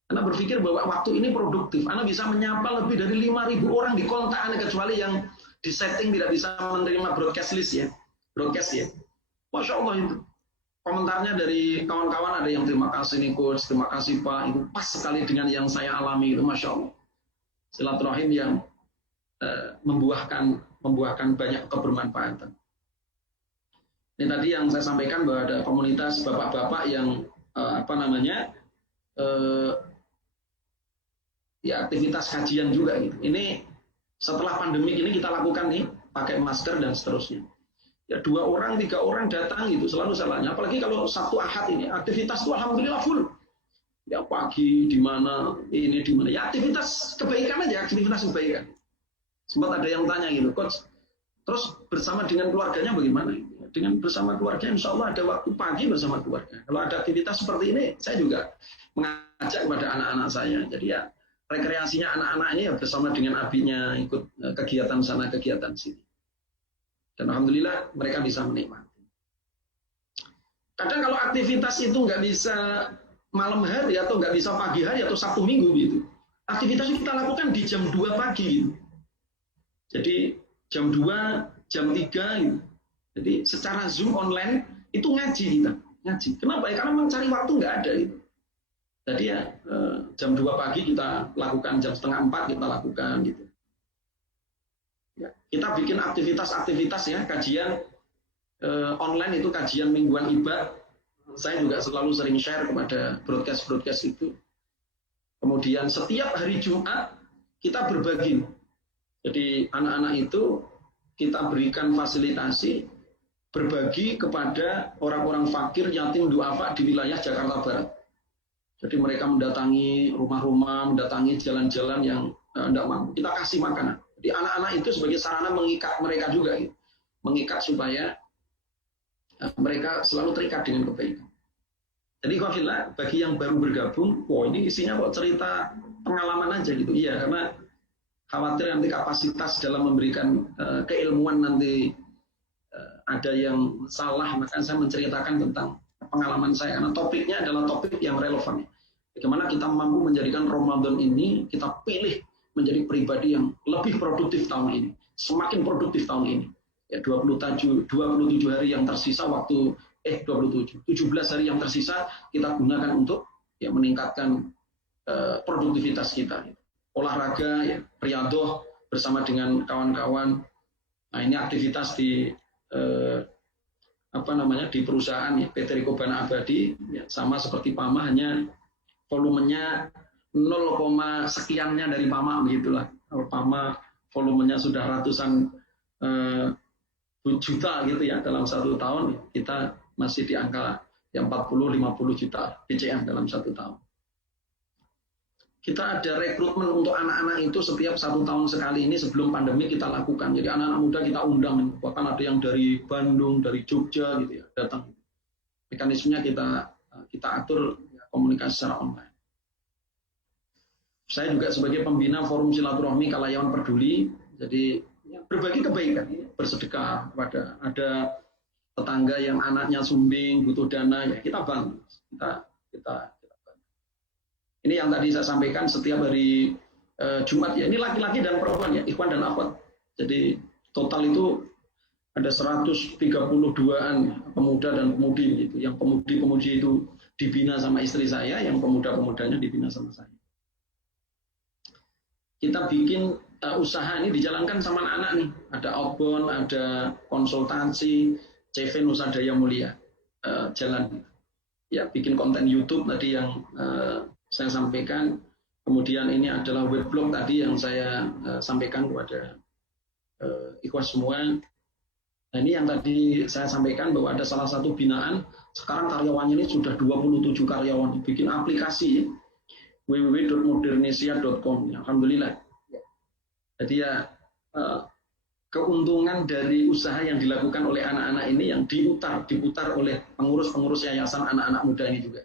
Anda berpikir bahwa waktu ini produktif. Anda bisa menyapa lebih dari 5.000 orang di kontak Anda, kecuali yang di setting tidak bisa menerima broadcast list ya. Broadcast ya. Masya Allah itu. Komentarnya dari kawan-kawan ada yang terima kasih nih coach, terima kasih Pak. Itu pas sekali dengan yang saya alami itu, Masya Allah. Silaturahim yang membuahkan banyak kebermanfaatan. Ini tadi yang saya sampaikan bahwa ada komunitas bapak-bapak yang ya aktivitas kajian juga gitu. Ini setelah pandemi ini kita lakukan nih, pakai masker dan seterusnya. Ya 2 orang, 3 orang datang gitu, selalu salahnya. Apalagi kalau Sabtu Ahad ini aktivitas itu alhamdulillah full. Ya pagi di mana, ini di mana. Ya aktivitas kebaikan aja, aktivitas kebaikan. Sempat ada yang tanya gitu, coach, terus bersama dengan keluarganya bagaimana? Dengan bersama keluarga, insya Allah ada waktu pagi bersama keluarga. Kalau ada aktivitas seperti ini, saya juga mengajak kepada anak-anak saya. Jadi ya rekreasinya anak-anaknya ya bersama dengan abinya, ikut kegiatan sana, kegiatan sini. Dan alhamdulillah mereka bisa menikmati. Kadang kalau aktivitas itu nggak bisa malam hari atau nggak bisa pagi hari atau Sabtu Minggu gitu, aktivitas itu kita lakukan di jam 2 pagi gitu. Jadi jam 2, jam 3 gitu. Jadi secara Zoom online itu ngaji kita, ngaji. Kenapa? Ya karena memang cari waktu nggak ada gitu. Jadi ya jam 2 pagi kita lakukan, jam setengah 4 kita lakukan gitu. Ya, kita bikin aktivitas-aktivitas ya, kajian online itu kajian mingguan IBA. Saya juga selalu sering share kepada broadcast-broadcast itu. Kemudian setiap hari Jumat kita berbagi. Jadi anak-anak itu kita berikan fasilitasi berbagi kepada orang-orang fakir, yatim, duafa di wilayah Jakarta Barat. Jadi mereka mendatangi rumah-rumah, mendatangi jalan-jalan yang tidak mampu. Kita kasih makanan. Jadi anak-anak itu sebagai sarana mengikat mereka juga, gitu. Mengikat supaya mereka selalu terikat dengan kebaikan. Jadi wafillah, bagi yang baru bergabung, ini isinya kok cerita pengalaman aja gitu. Iya, karena khawatir nanti kapasitas dalam memberikan keilmuan nanti ada yang salah, maka saya menceritakan tentang pengalaman saya, karena topiknya adalah topik yang relevan. Bagaimana kita mampu menjadikan Ramadan ini, kita pilih menjadi pribadi yang lebih produktif tahun ini, semakin produktif tahun ini. Ya 27 hari yang tersisa waktu 17 hari yang tersisa kita gunakan untuk ya meningkatkan produktivitas kita. Olahraga, ya, riyadhah bersama dengan kawan-kawan. Nah, ini aktivitas di di perusahaan ya, PT Rikobana Abadi ya, sama seperti PAMA, hanya volumenya 0, sekiannya dari PAMA begitulah. Kalau PAMA volumenya sudah ratusan juta gitu ya dalam 1 tahun, kita masih di angka yang 40-50 juta BCM dalam 1 tahun. Kita ada rekrutmen untuk anak-anak itu setiap 1 tahun sekali ini sebelum pandemi kita lakukan. Jadi anak-anak muda kita undang, bahkan ada yang dari Bandung, dari Jogja gitu ya datang. Mekanismenya kita atur ya, komunikasi secara online. Saya juga sebagai pembina Forum Silaturahmi Kalayawan Peduli, jadi ya, berbagi kebaikan, ya, bersedekah pada ada tetangga yang anaknya sumbing butuh dana, ya kita bantu, kita bantu. Ini yang tadi saya sampaikan setiap hari Jumat ya, ini laki-laki dan perempuan ya, ikhwan dan akhwat. Jadi total itu ada 132-an pemuda dan pemudi gitu. Yang pemudi-pemudi itu dibina sama istri saya, yang pemuda-pemudanya dibina sama saya. Kita bikin usaha ini dijalankan sama anak-anak nih. Ada outbound, ada konsultasi, CV Nusa Daya Mulia jalan. Ya, bikin konten YouTube tadi yang saya sampaikan. Kemudian ini adalah weblog tadi yang saya sampaikan kepada ikhwas semua. Nah, ini yang tadi saya sampaikan bahwa ada salah satu binaan, sekarang karyawannya ini sudah 27 karyawan, bikin aplikasi www.modernesia.com. Alhamdulillah. Jadi ya keuntungan dari usaha yang dilakukan oleh anak-anak ini yang diputar oleh pengurus-pengurus yayasan anak-anak muda ini juga.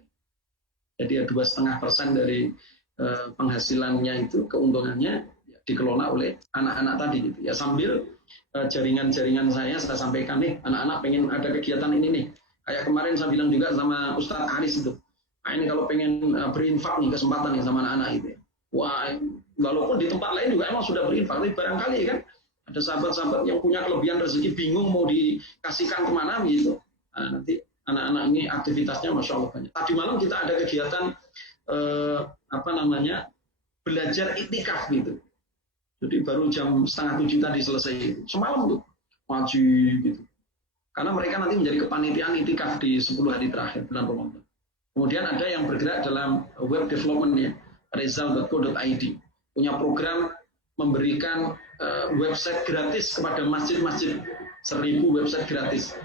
Jadi ya 2,5% dari penghasilannya itu keuntungannya dikelola oleh anak-anak tadi gitu. Ya sambil jaringan-jaringan saya sampaikan nih, anak-anak pengen ada kegiatan ini nih. Kayak kemarin saya bilang juga sama Ustadz Aris itu. Nah, ini kalau pengen berinfak nih kesempatan nih sama anak-anak itu. Wah, walaupun di tempat lain juga emang sudah berinfak, tapi barangkali kan ada sahabat-sahabat yang punya kelebihan rezeki bingung mau dikasihkan kemana gitu. Nah, nanti anak-anak ini aktivitasnya masya Allah banyak. Tadi malam kita ada kegiatan belajar iktikaf gitu. Jadi baru jam 6:30 tadi selesai. Semalam tuh ngaji gitu. Karena mereka nanti menjadi kepanitiaan iktikaf di 10 hari terakhir bulan Ramadan. Kemudian ada yang bergerak dalam web development ya, rezal.co.id. Punya program memberikan website gratis kepada masjid-masjid, 1000 website gratis.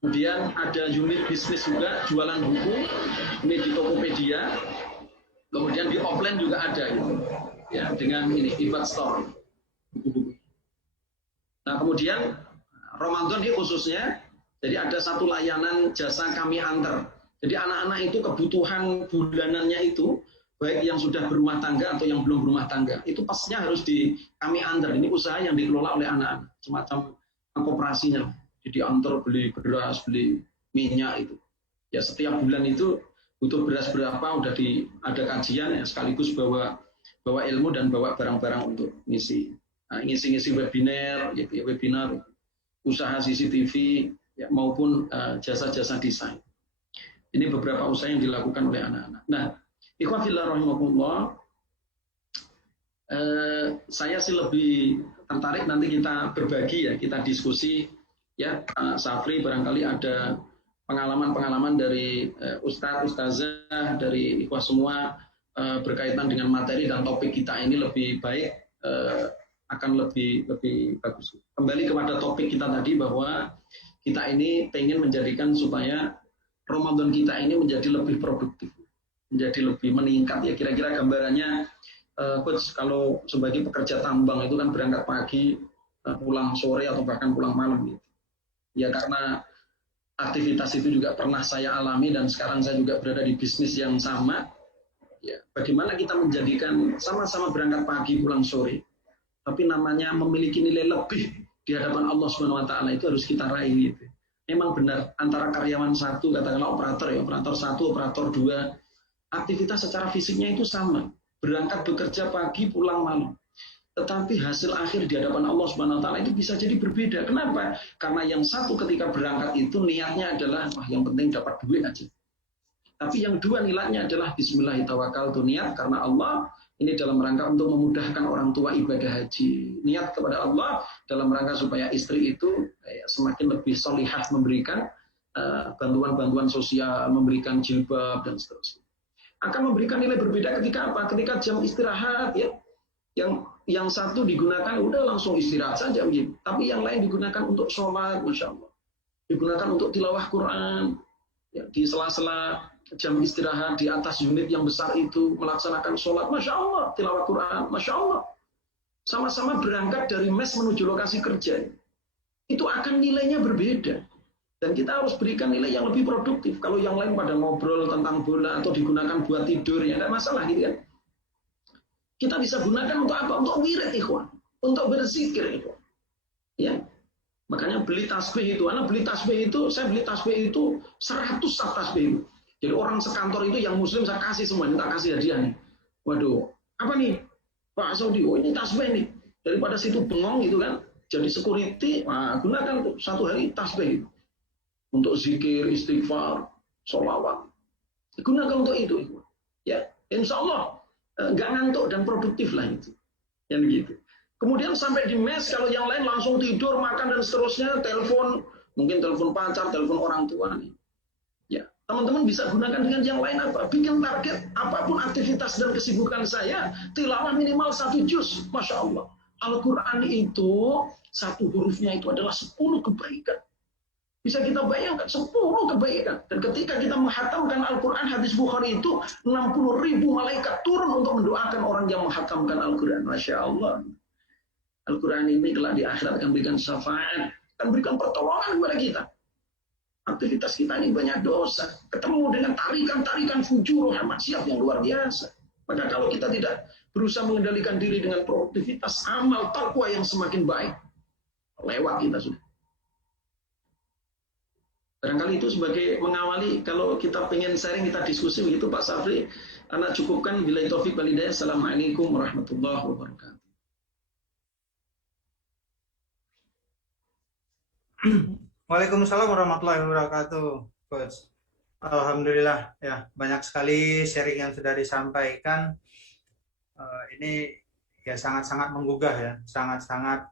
Kemudian ada unit bisnis juga, jualan buku, ini di Tokopedia. Kemudian di offline juga ada gitu. Ya, dengan ini Ibat Store. Nah, kemudian Ramadan ini khususnya jadi ada satu layanan jasa kami antar. Jadi anak-anak itu kebutuhan bulanannya itu baik yang sudah berumah tangga atau yang belum berumah tangga, itu pastinya harus kami antar. Ini usaha yang dikelola oleh anak-anak, semacam koperasinya. Jadi antar beli beras, beli minyak itu. Ya setiap bulan itu butuh beras berapa, udah ada kajian ya, sekaligus bawa ilmu dan bawa barang-barang untuk ngisi. Nah, ngisi webinar, ya, webinar, usaha CCTV, ya, maupun jasa-jasa desain. Ini beberapa usaha yang dilakukan oleh anak-anak. Nah, ikhwan fillah rahimakumullah, saya sih lebih tertarik nanti kita berbagi ya, kita diskusi ya, Pak Safri barangkali ada pengalaman-pengalaman dari Ustadz, Ustazah, dari ikhwah semua berkaitan dengan materi dan topik kita ini lebih baik, akan lebih bagus. Kembali kepada topik kita tadi bahwa kita ini pengen menjadikan supaya Ramadan kita ini menjadi lebih produktif, menjadi lebih meningkat ya. Kira-kira gambarannya, Coach, kalau sebagai pekerja tambang itu kan berangkat pagi, pulang sore atau bahkan pulang malam gitu. Ya karena aktivitas itu juga pernah saya alami dan sekarang saya juga berada di bisnis yang sama. Ya, bagaimana kita menjadikan sama-sama berangkat pagi pulang sore, tapi namanya memiliki nilai lebih di hadapan Allah Subhanahu wa taala itu harus kita raih gitu. Memang benar antara karyawan satu, katakanlah operator ya, operator satu, operator dua, aktivitas secara fisiknya itu sama, berangkat bekerja pagi pulang malam. Tetapi hasil akhir di hadapan Allah Subhanahu wa taala itu bisa jadi berbeda. Kenapa? Karena yang satu ketika berangkat itu niatnya adalah wah yang penting dapat duit aja. Tapi yang dua niatnya adalah bismillahirrahmanirrahim, niat karena Allah, ini dalam rangka untuk memudahkan orang tua ibadah haji. Niat kepada Allah dalam rangka supaya istri itu semakin lebih solihah memberikan bantuan-bantuan sosial, memberikan jilbab dan seterusnya. Akan memberikan nilai berbeda ketika apa? Ketika jam istirahat ya. Yang satu digunakan udah langsung istirahat saja begitu. Tapi yang lain digunakan untuk sholat, masya Allah. Digunakan untuk tilawah Quran. Ya, di sela-sela jam istirahat di atas unit yang besar itu melaksanakan sholat, masya Allah, tilawah Quran, masya Allah. Sama-sama berangkat dari mes menuju lokasi kerja. Itu akan nilainya berbeda. Dan kita harus berikan nilai yang lebih produktif. Kalau yang lain pada ngobrol tentang bola atau digunakan buat tidur, ya tidak masalah gitu kan. Kita bisa gunakan untuk apa? Untuk wirid ikhwan, untuk berzikir ikhwan. Ya. Makanya beli tasbih itu, saya beli tasbih itu 100 sak tasbih itu. Jadi orang sekantor itu yang muslim saya kasih semua, minta kasih hadiah nih. Waduh, apa nih? Pak Saudi, oh ini tasbih nih. Daripada situ bengong gitu kan, jadi security, nah, gunakan tuh satu hari tasbih. Untuk zikir, istighfar, sholawat. Gunakan untuk itu. Ya, insya Allah nggak ngantuk dan produktif lah itu. Yang gitu. Kemudian sampai di mes, kalau yang lain langsung tidur, makan dan seterusnya, telepon, mungkin telepon pacar, telepon orang tua nih. Ya, teman-teman bisa gunakan dengan yang lain apa? Bikin target, apapun aktivitas dan kesibukan saya, tilawah minimal 1 juz, masya Allah. Al-Quran itu satu hurufnya itu adalah 10 kebaikan. Bisa kita bayangkan 10 kebaikan. Dan ketika kita menghatamkan Al-Quran, hadis Bukhari itu 60.000 malaikat turun untuk mendoakan orang yang menghatamkan Al-Quran. Masya Allah. Al-Quran ini kelak di akhirat akan berikan syafaat, akan berikan pertolongan kepada kita. Aktivitas kita ini banyak dosa, ketemu dengan tarikan-tarikan fujur, maksiat yang luar biasa. Maka kalau kita tidak berusaha mengendalikan diri dengan produktivitas amal takwa yang semakin baik, lewat kita sudah. Barangkali itu sebagai mengawali, kalau kita pengen sharing, kita diskusi begitu Pak Safri. Anak cukupkan, billahi taufik wal hidayah. Assalamualaikum warahmatullahi wabarakatuh. Waalaikumsalam warahmatullahi wabarakatuh, Coach. Alhamdulillah ya, banyak sekali sharing yang sudah disampaikan. Ini ya sangat-sangat menggugah ya, sangat-sangat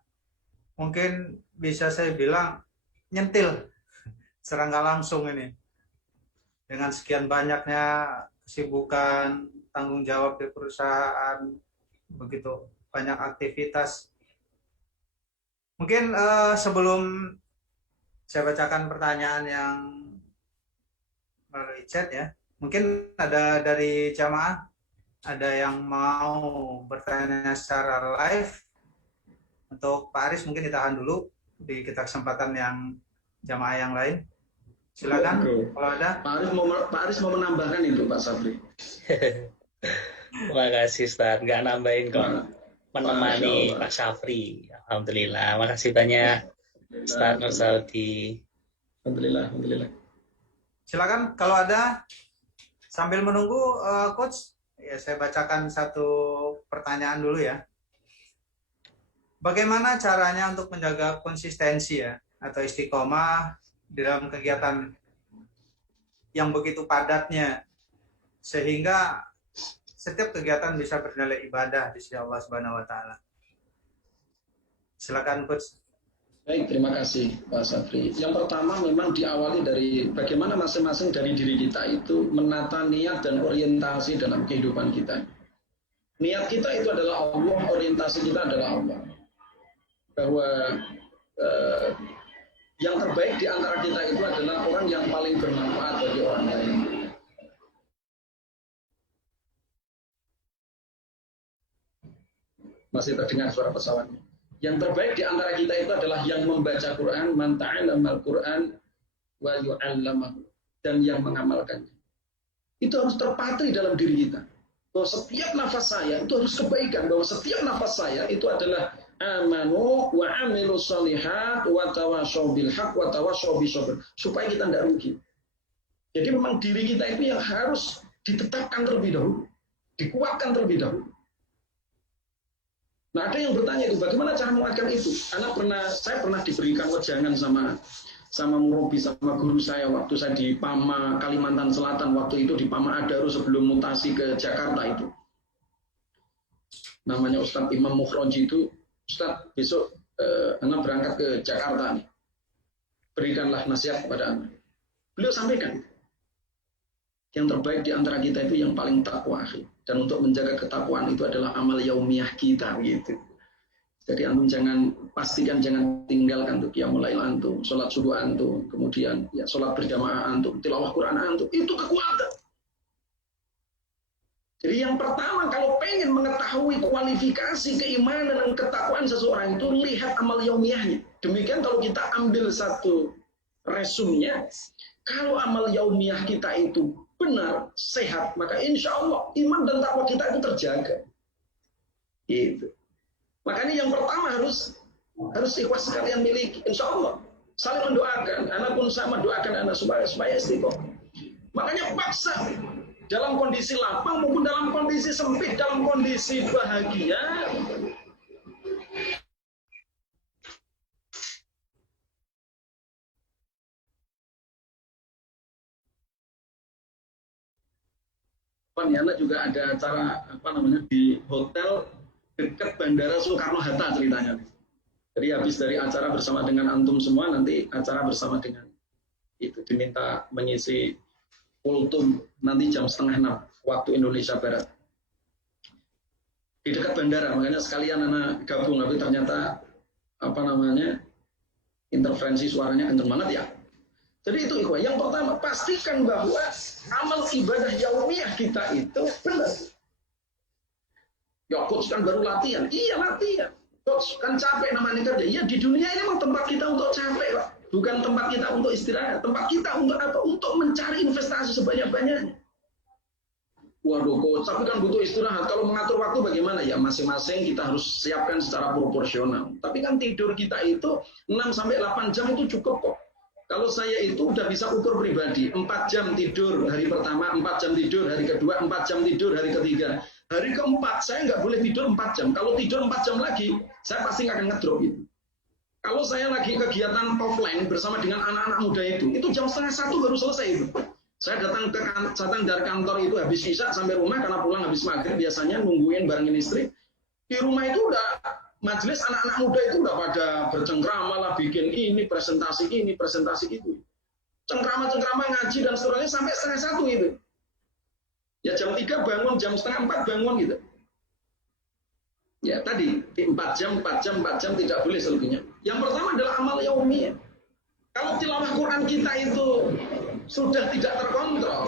mungkin bisa saya bilang nyentil serangga langsung ini. Dengan sekian banyaknya kesibukan, tanggung jawab di perusahaan, begitu banyak aktivitas. Mungkin sebelum saya bacakan pertanyaan yang melalui chat ya, mungkin ada dari jamaah, ada yang mau bertanya secara live. Untuk Pak Aris mungkin ditahan dulu di kita kesempatan yang jamaah yang lain. Silakan kalau ada. Pak Aris mau menambahkan itu Pak Safri. Terima kasih Ustaz, nggak nambahin kok, menemani Pak Safri. Alhamdulillah, makasih banyak Ustaz Nur Saudi. Alhamdulillah. Silakan kalau ada. Sambil menunggu Coach, ya saya bacakan satu pertanyaan dulu ya. Bagaimana caranya untuk menjaga konsistensi ya atau istiqomah di dalam kegiatan yang begitu padatnya sehingga setiap kegiatan bisa bernilai ibadah di sisi Allah Subhanahu wa taala. Silakan Coach. Baik, terima kasih Pak Safri. Yang pertama memang diawali dari bagaimana masing-masing dari diri kita itu menata niat dan orientasi dalam kehidupan kita. Niat kita itu adalah Allah, orientasi kita adalah Allah. Bahwa yang terbaik di antara kita itu adalah orang yang paling bermanfaat bagi orang lain. Masih terdengar suara pesawatnya. Yang terbaik di antara kita itu adalah yang membaca Quran, man ta'allamal Quran wa yu'allamahu, dan yang mengamalkannya. Itu harus terpatri dalam diri kita. Bahwa setiap nafas saya itu harus kebaikan, bahwa setiap nafas saya itu adalah amanu wa amilu shalihat wa tawashaw bil haq wa tawashaw bis sabr, supaya kita tidak rugi. Jadi memang diri kita itu yang harus ditetapkan terlebih dahulu, dikuatkan terlebih dahulu. Nah, ada yang bertanya itu bagaimana cara menguatkan itu? Saya pernah diberikan wejangan sama murabi, sama guru saya waktu saya di Pama Kalimantan Selatan, waktu itu di Pama Adaru sebelum mutasi ke Jakarta itu. Namanya Ustadz Imam Mukhroji itu, Ustadz besok anak berangkat ke Jakarta nih, berikanlah nasihat kepada anak. Beliau sampaikan, yang terbaik di antara kita itu yang paling takwa. Dan untuk menjaga ketakwaan itu adalah amal yaumiyah kita gitu. Jadi antum pastikan jangan tinggalkan tuh qiyamul lail antum, salat subuh antum, kemudian ya salat berjamaah antum, tilawah Quran antum, itu kekuatan. Jadi yang pertama kalau pengen mengetahui kualifikasi keimanan dan ketakwaan seseorang itu lihat amal yaumiyahnya. Demikian kalau kita ambil satu resumnya, kalau amal yaumiyah kita itu benar, sehat, maka insya Allah iman dan takwa kita itu terjaga. Gitu. Makanya yang pertama harus ikhlas sekalian miliki. Insya Allah saling mendoakan. Anak pun sama doakan anak supaya istiqomah. Makanya paksa dalam kondisi lapang maupun dalam kondisi sempit, dalam kondisi bahagia. Anak juga ada acara di hotel dekat Bandara Soekarno-Hatta ceritanya. Jadi habis dari acara bersama dengan antum semua, nanti acara bersama dengan itu diminta mengisi kultum nanti jam 5:30 waktu Indonesia Barat. Di dekat bandara, makanya sekalian anak gabung, tapi ternyata interferensi suaranya kenceng banget ya. Jadi itu ikhwan. Yang pertama, pastikan bahwa amal ibadah yaumiyah kita itu benar. Ya coach kan baru latihan. Iya latihan. Coach kan capek namanya kerja. Iya di dunia ini memang tempat kita untuk capek Pak. Bukan tempat kita untuk istirahat. Tempat kita untuk apa? Untuk mencari investasi sebanyak-banyaknya. Waduh coach, tapi kan butuh istirahat. Kalau mengatur waktu bagaimana? Ya masing-masing kita harus siapkan secara proporsional. Tapi kan tidur kita itu 6-8 jam itu cukup kok. Kalau saya itu udah bisa ukur pribadi, 4 jam tidur hari pertama, 4 jam tidur hari kedua, 4 jam tidur hari ketiga. Hari keempat, saya nggak boleh tidur 4 jam. Kalau tidur 4 jam lagi, saya pasti akan ngedrop gitu. Kalau saya lagi kegiatan offline bersama dengan anak-anak muda itu jam 12:30 baru selesai itu. Saya datang dari kantor itu habis isya sampai rumah, karena pulang habis maghrib biasanya nungguin barengin istri. Di rumah itu udah majelis anak-anak muda itu udah pada bercengkrama lah, bikin ini, presentasi itu. Cengkrama-cengkrama ngaji dan seterusnya sampai 12:30 itu. Ya jam 3 bangun, jam 3:30 bangun gitu. Ya tadi 4 jam tidak boleh selebihnya. Yang pertama adalah amal yaumiyah. Kalau tilawah Quran kita itu sudah tidak terkontrol,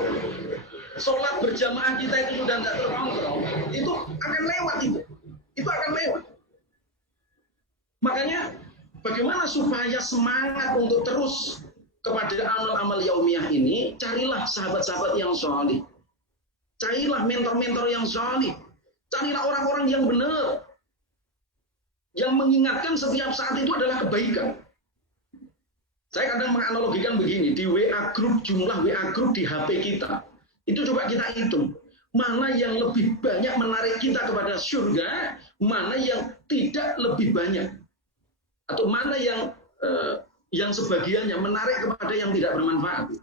sholat berjamaah kita itu sudah tidak terkontrol, itu akan lewat itu. Itu akan lewat. Makanya bagaimana supaya semangat untuk terus kepada amal-amal yaumiyah ini, carilah sahabat-sahabat yang sholih. Carilah mentor-mentor yang sholih. Carilah orang-orang yang benar. Yang mengingatkan setiap saat itu adalah kebaikan. Saya kadang menganalogikan begini, di WA group, jumlah WA group di HP kita, itu coba kita hitung. Mana yang lebih banyak menarik kita kepada surga, mana yang tidak lebih banyak. Atau mana yang sebagiannya menarik kepada yang tidak bermanfaat.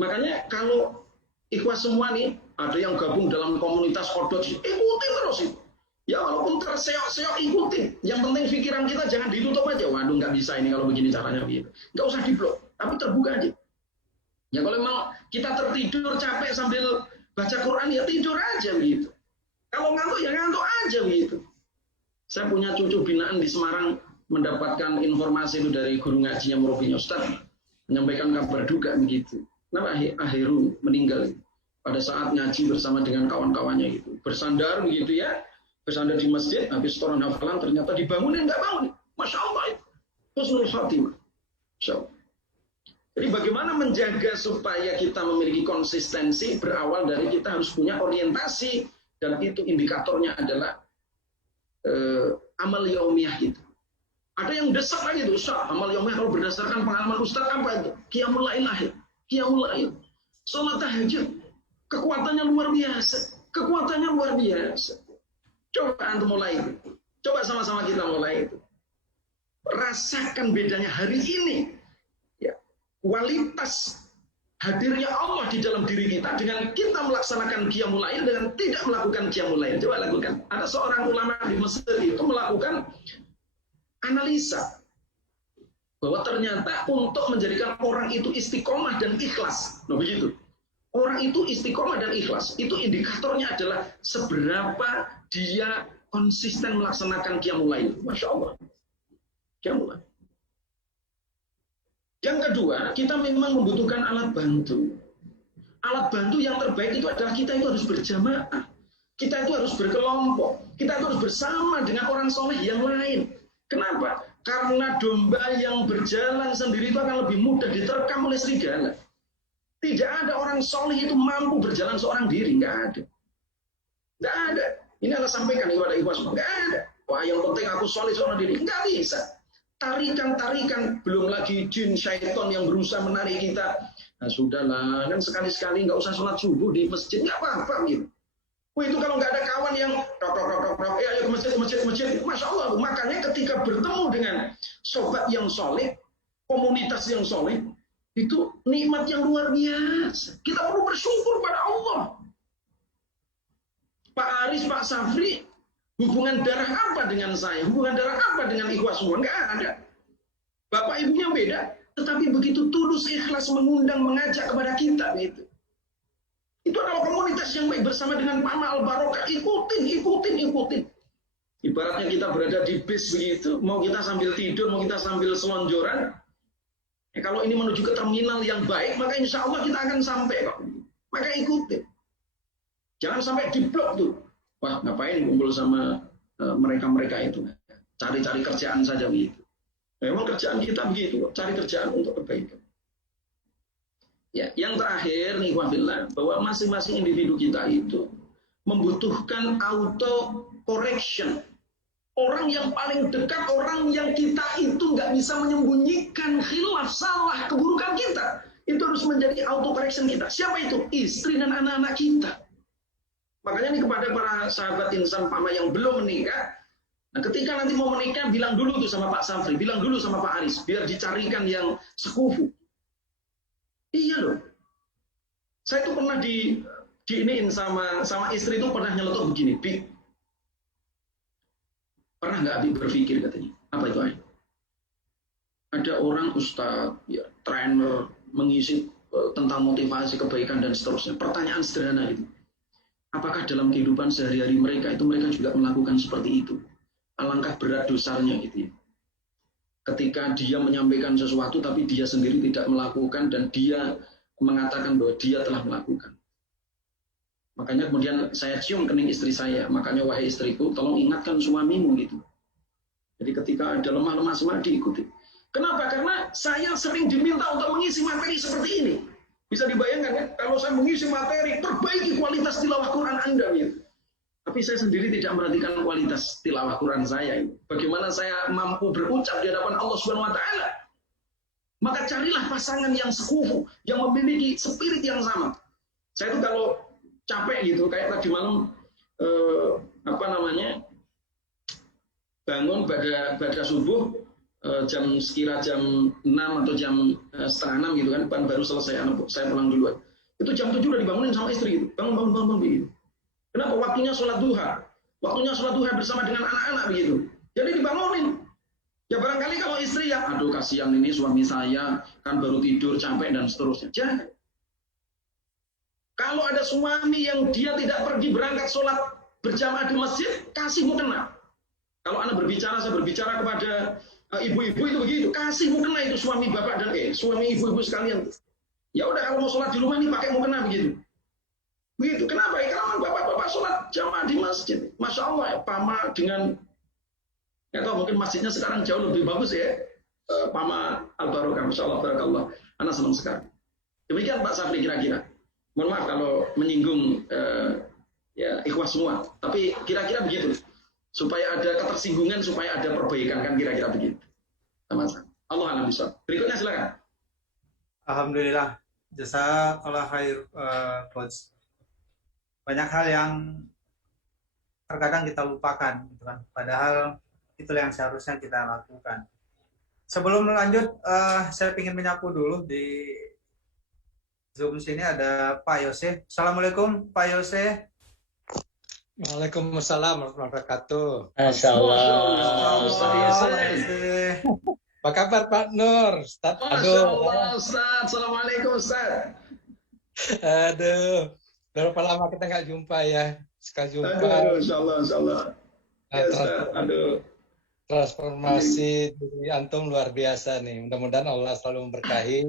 Makanya kalau ikhwas semua nih, ada yang gabung dalam komunitas kodok, ikutin terus itu. Ya walaupun terseok-seok ikutin. Yang penting pikiran kita jangan ditutup aja. Waduh nggak bisa ini kalau begini caranya begitu. Nggak usah diblok, tapi terbuka aja. Ya kalau memang kita tertidur capek sambil baca Quran ya tidur aja begitu. Kalau ngantuk ya ngantuk aja begitu. Saya punya cucu binaan di Semarang mendapatkan informasi itu dari guru ngajinya Murabinya Ustaz, menyampaikan kabar duka begitu. Nama Akhirul meninggal pada saat ngaji bersama dengan kawan-kawannya gitu. Bersandar begitu ya. Bersandar di masjid, habis setoran hafalan ternyata dibangunin, nggak bangun. Masya Allah itu. Husnul khatimah. Jadi bagaimana menjaga supaya kita memiliki konsistensi, berawal dari kita harus punya orientasi, dan itu indikatornya adalah amal yaumiyah itu. Ada yang desak lagi itu, Ustaz, amal yaumiyah kalau berdasarkan pengalaman Ustaz apa itu? Qiyamul lail akhir. Qiyamul lail. Salat tahajud. Kekuatannya luar biasa. Kekuatannya luar biasa. Coba antum mulai itu. Coba sama-sama kita mulai itu. Rasakan bedanya hari ini. Ya, kualitas hadirnya Allah di dalam diri kita dengan kita melaksanakan qiyamul lail dengan tidak melakukan qiyamul lail. Coba lakukan. Ada seorang ulama di Mesir itu melakukan analisa bahwa ternyata untuk menjadikan orang itu istiqomah dan ikhlas. Nah, begitu. Orang itu istiqomah dan ikhlas. Itu indikatornya adalah seberapa dia konsisten melaksanakan qiyamul lail. Masya Allah. Qiyamul lail. Yang kedua, kita memang membutuhkan alat bantu. Alat bantu yang terbaik itu adalah kita itu harus berjamaah. Kita itu harus berkelompok. Kita itu harus bersama dengan orang soleh yang lain. Kenapa? Karena domba yang berjalan sendiri itu akan lebih mudah diterkam oleh serigala. Tidak ada orang soleh itu mampu berjalan seorang diri. Nggak ada. Nggak ada. Ini adalah sampaikan kepada ikhwas semua. Nggak ada. Wah, yang penting aku soleh seorang diri. Nggak bisa. Tarikan-tarikan, belum lagi jin, syaitan yang berusaha menarik kita. Nah, sudahlah, kan sekali-sekali nggak usah sholat subuh di masjid. Nggak apa-apa gitu. Wah, itu kalau nggak ada kawan yang ayo ke masjid. Masya Allah. Makanya ketika bertemu dengan sobat yang soleh, komunitas yang soleh, itu nikmat yang luar biasa. Kita perlu bersyukur pada Allah. Pak Aris, Pak Safri, hubungan darah apa dengan saya? Hubungan darah apa dengan ikhwas semua? Enggak ada. Bapak ibunya beda, tetapi begitu tulus ikhlas mengundang, mengajak kepada kita gitu. Itu adalah komunitas yang baik bersama dengan Pak Al Barokah. Ikutin. Ibaratnya kita berada di bis begitu, mau kita sambil tidur, mau kita sambil selonjoran. Kalau ini menuju ke terminal yang baik, maka insya Allah kita akan sampai kok. Maka ikutin. Jangan sampai diblok tuh. Wah, ngapain kumpul sama mereka-mereka itu? Cari-cari kerjaan saja begitu. Memang kerjaan kita begitu, cari kerjaan untuk kebaikan. Ya, yang terakhir nih, wafillah, bahwa masing-masing individu kita itu membutuhkan auto correction. Orang yang paling dekat, orang yang kita itu nggak bisa menyembunyikan khilaf, salah, keburukan kita. Itu harus menjadi auto correction kita. Siapa itu? Istri dan anak-anak kita. Makanya ini kepada para sahabat insan pama yang belum menikah, nah ketika nanti mau menikah, bilang dulu tuh sama Pak Safri, bilang dulu sama Pak Aris, biar dicarikan yang sekufu. Iya loh. Saya tuh pernah diiniin sama istri itu pernah nyeletuk begini, Bi, pernah nggak Abi berpikir katanya, apa itu Abi? Ada orang ustadz, ya, trainer, mengisi tentang motivasi, kebaikan dan seterusnya. Pertanyaan sederhana gitu. Apakah dalam kehidupan sehari-hari mereka juga melakukan seperti itu? Alangkah berat dosanya gitu ya. Ketika dia menyampaikan sesuatu tapi dia sendiri tidak melakukan dan dia mengatakan bahwa dia telah melakukan. Makanya kemudian saya cium kening istri saya, makanya wahai istriku, tolong ingatkan suamimu gitu. Jadi ketika ada lemah-lemah semangat diikuti. Kenapa? Karena saya sering diminta untuk mengisi materi seperti ini. Bisa dibayangkan kan, kalau saya mengisi materi, perbaiki kualitas tilawah Quran Anda gitu. Tapi saya sendiri tidak merhatikan kualitas tilawah Quran saya. Bagaimana saya mampu berucap di hadapan Allah Subhanahu wa taala? Maka carilah pasangan yang sekufu, yang memiliki spirit yang sama. Saya itu kalau capek gitu, kayak tadi malam bangun pada subuh sekira jam 6 atau jam setengah 6 gitu kan, baru selesai, saya pulang duluan. Itu jam 7 udah dibangunin sama istri gitu, bangun begitu. Kenapa? Waktunya sholat duha bersama dengan anak-anak begitu. Jadi dibangunin. Ya barangkali kalau istri ya, aduh kasihan ini suami saya kan baru tidur capek dan seterusnya. Jangan. Kalau ada suami yang dia tidak pergi berangkat sholat berjamaah di masjid, kasih mukena. Kalau Anda berbicara, saya berbicara kepada ibu-ibu itu begitu, kasih mukena itu suami bapak dan suami ibu-ibu sekalian. Ya udah kalau mau sholat di rumah ini pakai mukena begitu. Begitu. Kenapa? Ya karena bapak-bapak sholat jamaah di masjid. Masya Allah ya, Pama dengan, ya tahu mungkin masjidnya sekarang jauh lebih bagus ya. Pama Al-Barokah, Masya Allah, Barakallah. Anak senang sekali. Demikian Pak Safri kira-kira. Mohon maaf kalau menyinggung ya ikhwah semua, tapi kira-kira begitu supaya ada ketersinggungan, supaya ada perbaikan, kan kira-kira begitu. Sama-sama. Allah alam bisawab. Berikutnya silakan. Alhamdulillah, jazakallah khair, coach. Banyak hal yang terkadang kita lupakan, gitu kan. Padahal itu yang seharusnya kita lakukan. Sebelum lanjut, saya ingin menyapu dulu di Zoom sini ada Pak Yose. Assalamualaikum Pak Yose. Waalaikumsalam warahmatullahi wabarakatuh. Masya Allah. Apa kabar Pak Nur? Ustaz? Masya Allah, Ustaz. Assalamualaikum Ustaz. Aduh, berapa lama kita nggak jumpa ya? Sekali jumpa. Aduh, Insya Allah. Ya, Ustaz. Aduh. Transformasi dari antum luar biasa nih. Mudah-mudahan Allah selalu memberkahi.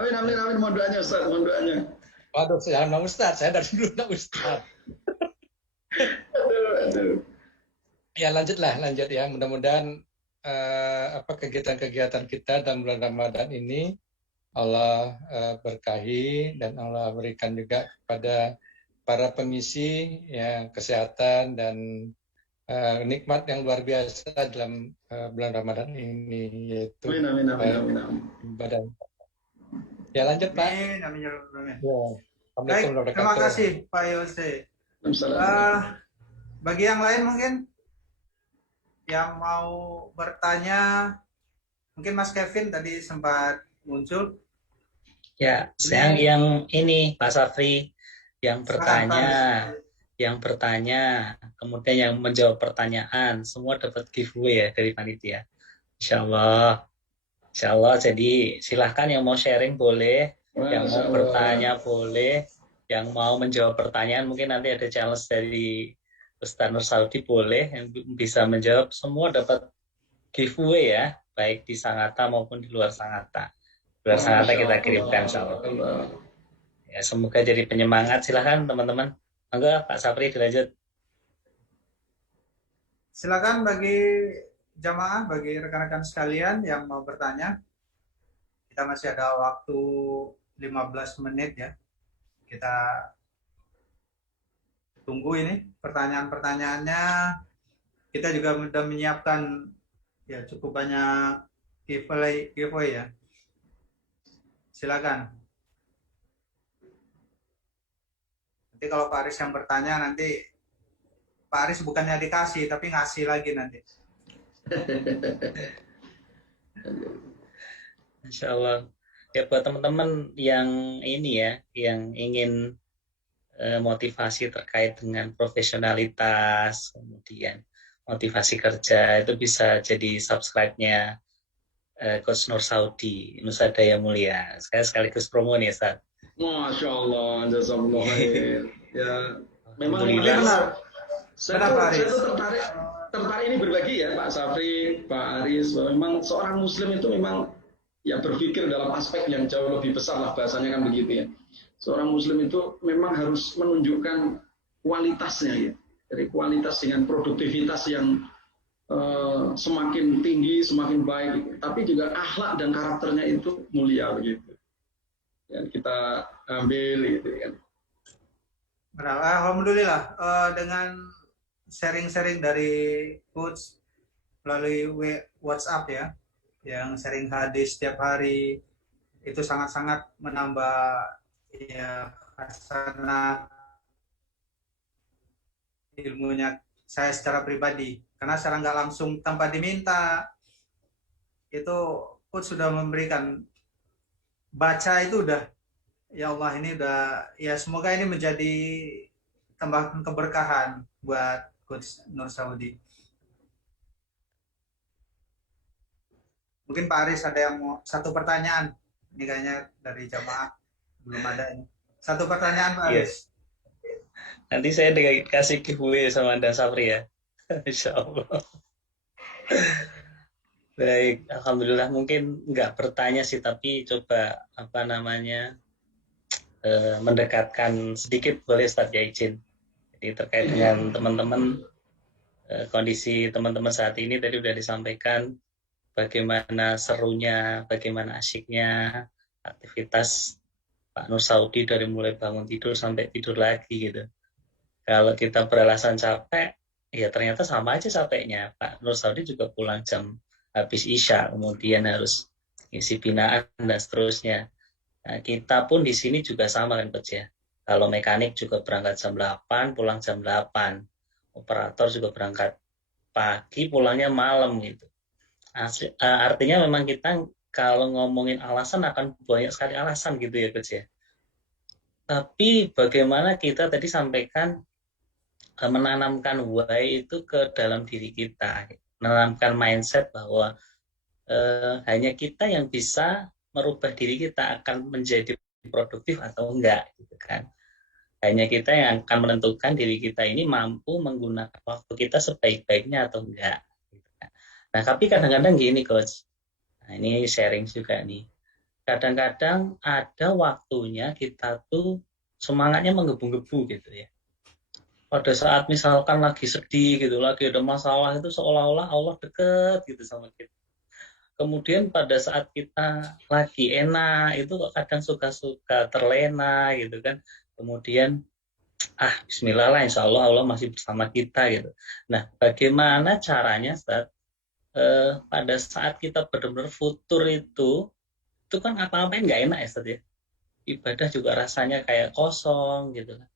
Amin. Mohon doanya Ustaz, mohon doanya. Waduh, saya nama Ustaz. Saya dari dulu nama Ustaz. Aduh. Ya lanjut ya. Mudah-mudahan kegiatan-kegiatan kita dalam bulan Ramadan ini Allah berkahi dan Allah berikan juga kepada para pengisi ya kesehatan dan nikmat yang luar biasa dalam bulan Ramadan ini, yaitu Amin. badan. Ya lanjut Pak. Amin. Ya. Baik, terima kasih Pak Yose. Bagi yang lain mungkin yang mau bertanya, mungkin Mas Kevin tadi sempat muncul. Ya, yang ini Pak Safri yang bertanya, kemudian yang menjawab pertanyaan, semua dapat giveaway ya dari panitia. Insya Allah. Jadi silahkan yang mau sharing boleh, yang mau bertanya boleh, yang mau menjawab pertanyaan mungkin nanti ada challenge dari Ustaz Nur Saudi boleh, yang bisa menjawab semua dapat giveaway ya, baik di Sangatta maupun di luar Sangatta. Luar Sangatta kita kirimkan insya Allah. Ya, semoga jadi penyemangat. Silahkan teman-teman. Monggo Pak Safri dilanjut. Silakan bagi jamaah, bagi rekan-rekan sekalian yang mau bertanya. Kita masih ada waktu 15 menit ya. Kita tunggu ini pertanyaan-pertanyaannya. kita juga sudah menyiapkan ya cukup banyak giveaway ya. Silakan. Nanti kalau Pak Aris yang bertanya, nanti Pak Aris bukannya dikasih tapi ngasih lagi nanti. Insya Allah. Ya buat teman-teman yang ini ya, yang ingin motivasi terkait dengan profesionalitas, kemudian motivasi kerja, itu bisa jadi subscribe-nya Coach Nur Saudi, Nusa Daya Mulia. Saya sekaligus promo nih, Ustaz. Masya Allah, jazakallah khair. Ya, memang Alhamdulillah. saya tuh tertarik ini berbagi ya Pak Safri, Pak Aris, bahwa memang seorang Muslim itu memang ya berpikir dalam aspek yang jauh lebih besar lah, bahasanya kan begitu ya. Seorang Muslim itu memang harus menunjukkan kualitasnya ya, dari kualitas dengan produktivitas yang semakin tinggi, semakin baik, gitu. Tapi juga akhlak dan karakternya itu mulia begitu. Yang kita ambil gitu kan. Alhamdulillah dengan sharing-sharing dari coach melalui WhatsApp ya, yang sharing hadis setiap hari, itu sangat-sangat menambah ya hasanah ilmunya saya secara pribadi, karena secara nggak langsung tanpa diminta itu coach sudah memberikan, baca itu udah, ya Allah ini udah, ya semoga ini menjadi tambahan keberkahan buat Coach Nur Saudi. Mungkin Pak Aris ada yang mau, satu pertanyaan, ini kayaknya dari jamaah belum ada ini. Satu pertanyaan Pak Aris. Nanti saya dikasih giveaway sama Anda Safri ya. Insya Allah. Baik, Alhamdulillah, mungkin nggak bertanya sih, tapi coba mendekatkan sedikit boleh Ustaz ya, izin. Jadi terkait dengan teman-teman, kondisi teman-teman saat ini tadi sudah disampaikan bagaimana serunya, bagaimana asyiknya aktivitas Pak Nur Saudi dari mulai bangun tidur sampai tidur lagi gitu. Kalau kita beralasan capek, ya ternyata sama aja capeknya. Pak Nur Saudi juga pulang jam habis Isya, kemudian harus isi binaan dan seterusnya. Nah, kita pun di sini juga sama kan Coach ya. Kalau mekanik juga berangkat jam 8, pulang jam 8. Operator juga berangkat pagi, pulangnya malam gitu. Artinya memang kita kalau ngomongin alasan akan banyak sekali alasan gitu ya Coach ya. Tapi bagaimana kita tadi sampaikan menanamkan why itu ke dalam diri kita, menanamkan mindset bahwa hanya kita yang bisa merubah diri kita akan menjadi produktif atau enggak gitu kan. Hanya kita yang akan menentukan diri kita ini mampu menggunakan waktu kita sebaik-baiknya atau enggak gitu kan. Nah, tapi kadang-kadang gini Coach. Nah, ini sharing juga nih. Kadang-kadang ada waktunya kita tuh semangatnya menggebu-gebu gitu ya. Pada saat misalkan lagi sedih gitu, lagi ada masalah, itu seolah-olah Allah deket gitu sama kita. Kemudian pada saat kita lagi enak, itu kadang suka-suka terlena gitu kan. Kemudian, bismillah lah, insya Allah Allah masih bersama kita gitu. Nah, bagaimana caranya pada saat kita benar-benar futur itu kan apa-apain nggak enak ya Ustaz ya. Ibadah juga rasanya kayak kosong gitu kan.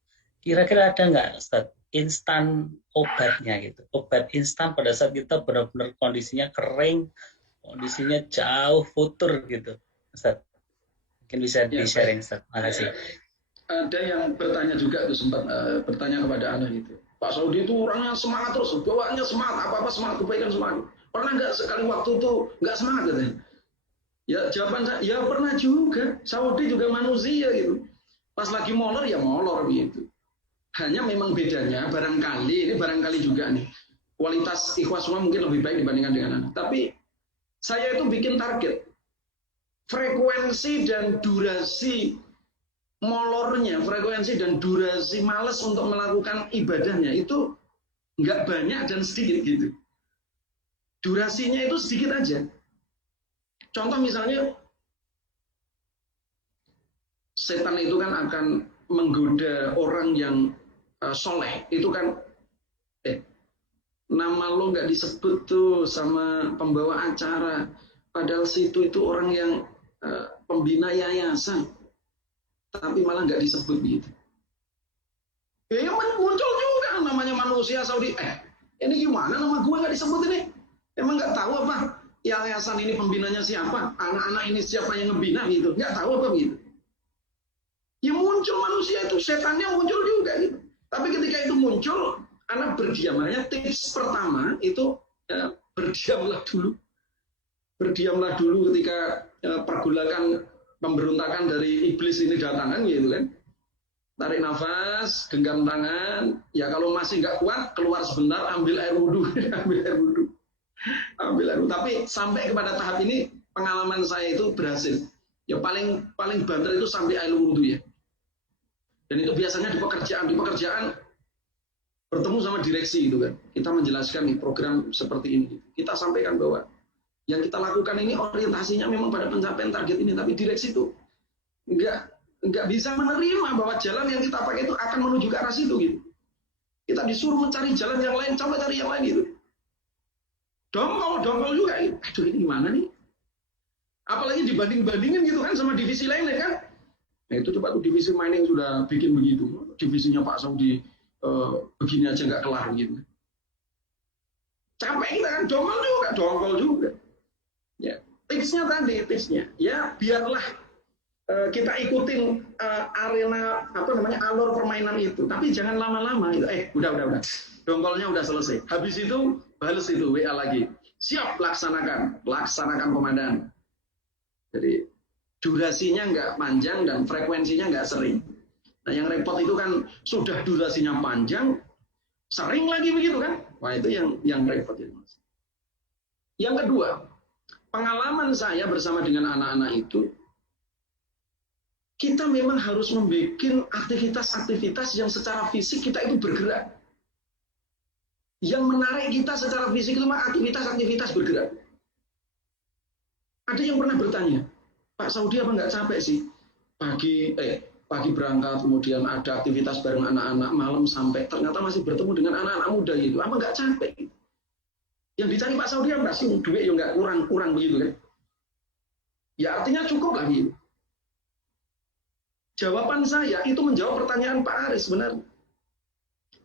Kira-kira ada nggak Ustaz instan obatnya gitu, obat instan pada saat kita benar-benar kondisinya kering, kondisinya jauh futur gitu Ustaz, mungkin bisa di-sharing Ustaz. Makasih. Ada yang bertanya juga tuh, sempat bertanya kepada Ana gitu, Pak Saudi itu orangnya semangat terus, bawaannya semangat, apa-apa semangat, kebaikan semangat, pernah nggak sekali waktu tuh nggak semangat katanya? Ya jawaban saya, ya pernah juga. Saudi juga manusia gitu, pas lagi molor ya molor gitu. Hanya memang bedanya barangkali juga nih, kualitas ikhwas semua mungkin lebih baik dibandingkan dengan anak. Tapi saya itu bikin target frekuensi dan durasi molornya, frekuensi dan durasi malas untuk melakukan ibadahnya itu nggak banyak dan sedikit gitu. Durasinya itu sedikit aja. Contoh misalnya, setan itu kan akan menggoda orang yang soleh, itu kan nama lo nggak disebut tuh sama pembawa acara, padahal situ itu orang yang pembina yayasan, tapi malah nggak disebut gitu. Ya muncul juga namanya manusia Saudi. Ini gimana nama gue nggak disebut ini? Emang nggak tahu apa yayasan ini pembinanya siapa? Anak-anak ini siapa yang ngebina gitu? Nggak tahu apa gitu? Ya muncul manusia itu, setannya muncul juga gitu. Tapi ketika itu muncul, anak berdiam. Makanya tips pertama itu berdiamlah dulu. Berdiamlah dulu ketika pergolakan pemberontakan dari iblis ini datang kan gitu kan. Tarik nafas, genggam tangan. Ya kalau masih nggak kuat, keluar sebentar, ambil air wudhu, ambil air wudhu. Tapi sampai kepada tahap ini pengalaman saya itu berhasil. Ya paling banter itu sampai air wudhu ya. Dan itu biasanya di pekerjaan bertemu sama direksi itu kan. Kita menjelaskan nih program seperti ini. Kita sampaikan bahwa yang kita lakukan ini orientasinya memang pada pencapaian target ini, tapi direksi itu nggak bisa menerima bahwa jalan yang kita pakai itu akan menuju ke arah situ gitu. Kita disuruh mencari jalan yang lain, coba cari yang lain gitu. Dongkol juga gitu. Aduh ini gimana nih? Apalagi dibanding-bandingin gitu kan sama divisi lainnya kan. Nah itu coba tuh divisi mining sudah bikin begitu. Divisinya Pak Saudi begini aja nggak kelar gitu. Capek kita kan, dongkol juga. Ya, tipsnya ya biarlah kita ikutin arena alur permainan itu, tapi jangan lama-lama itu. Udah. Dongkolnya udah selesai. Habis itu balas itu WA lagi. Siap, laksanakan komandan. Jadi durasinya nggak panjang dan frekuensinya nggak sering. Nah yang repot itu kan sudah durasinya panjang, sering lagi begitu kan? Wah itu yang repot ya Mas. Yang kedua, pengalaman saya bersama dengan anak-anak itu, kita memang harus membuat aktivitas-aktivitas yang secara fisik kita itu bergerak. Yang menarik kita secara fisik itu aktivitas-aktivitas bergerak. Ada yang pernah bertanya, Pak Saudi apa nggak capek sih? Pagi berangkat, kemudian ada aktivitas bareng anak-anak, malam sampai ternyata masih bertemu dengan anak-anak muda gitu. Apa nggak capek? Yang dicari Pak Saudi apa sih? Duit yang nggak kurang begitu kan? Ya artinya cukup lah gitu. Jawaban saya itu menjawab pertanyaan Pak Aris sebenarnya.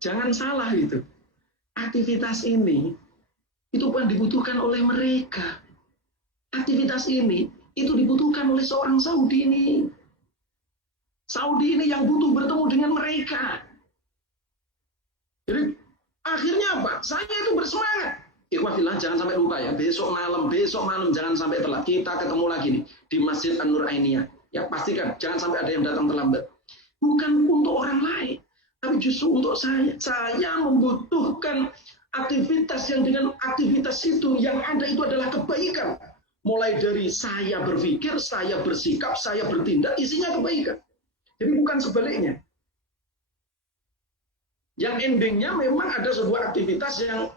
Jangan salah gitu. Aktivitas ini itu bukan dibutuhkan oleh mereka. Aktivitas ini itu dibutuhkan oleh seorang Saudi ini. Saudi ini yang butuh bertemu dengan mereka. Jadi akhirnya apa? Saya itu bersemangat. Ikhwafillah jangan sampai lupa ya. Besok malam jangan sampai telat. Kita ketemu lagi nih di Masjid An-Nur Ainiyah. Ya pastikan jangan sampai ada yang datang terlambat. Bukan untuk orang lain, tapi justru untuk saya. Saya membutuhkan aktivitas yang dengan aktivitas itu yang ada itu adalah kebaikan. Mulai dari saya berpikir, saya bersikap, saya bertindak, isinya kebaikan. Jadi bukan sebaliknya. Yang endingnya memang ada sebuah aktivitas yang,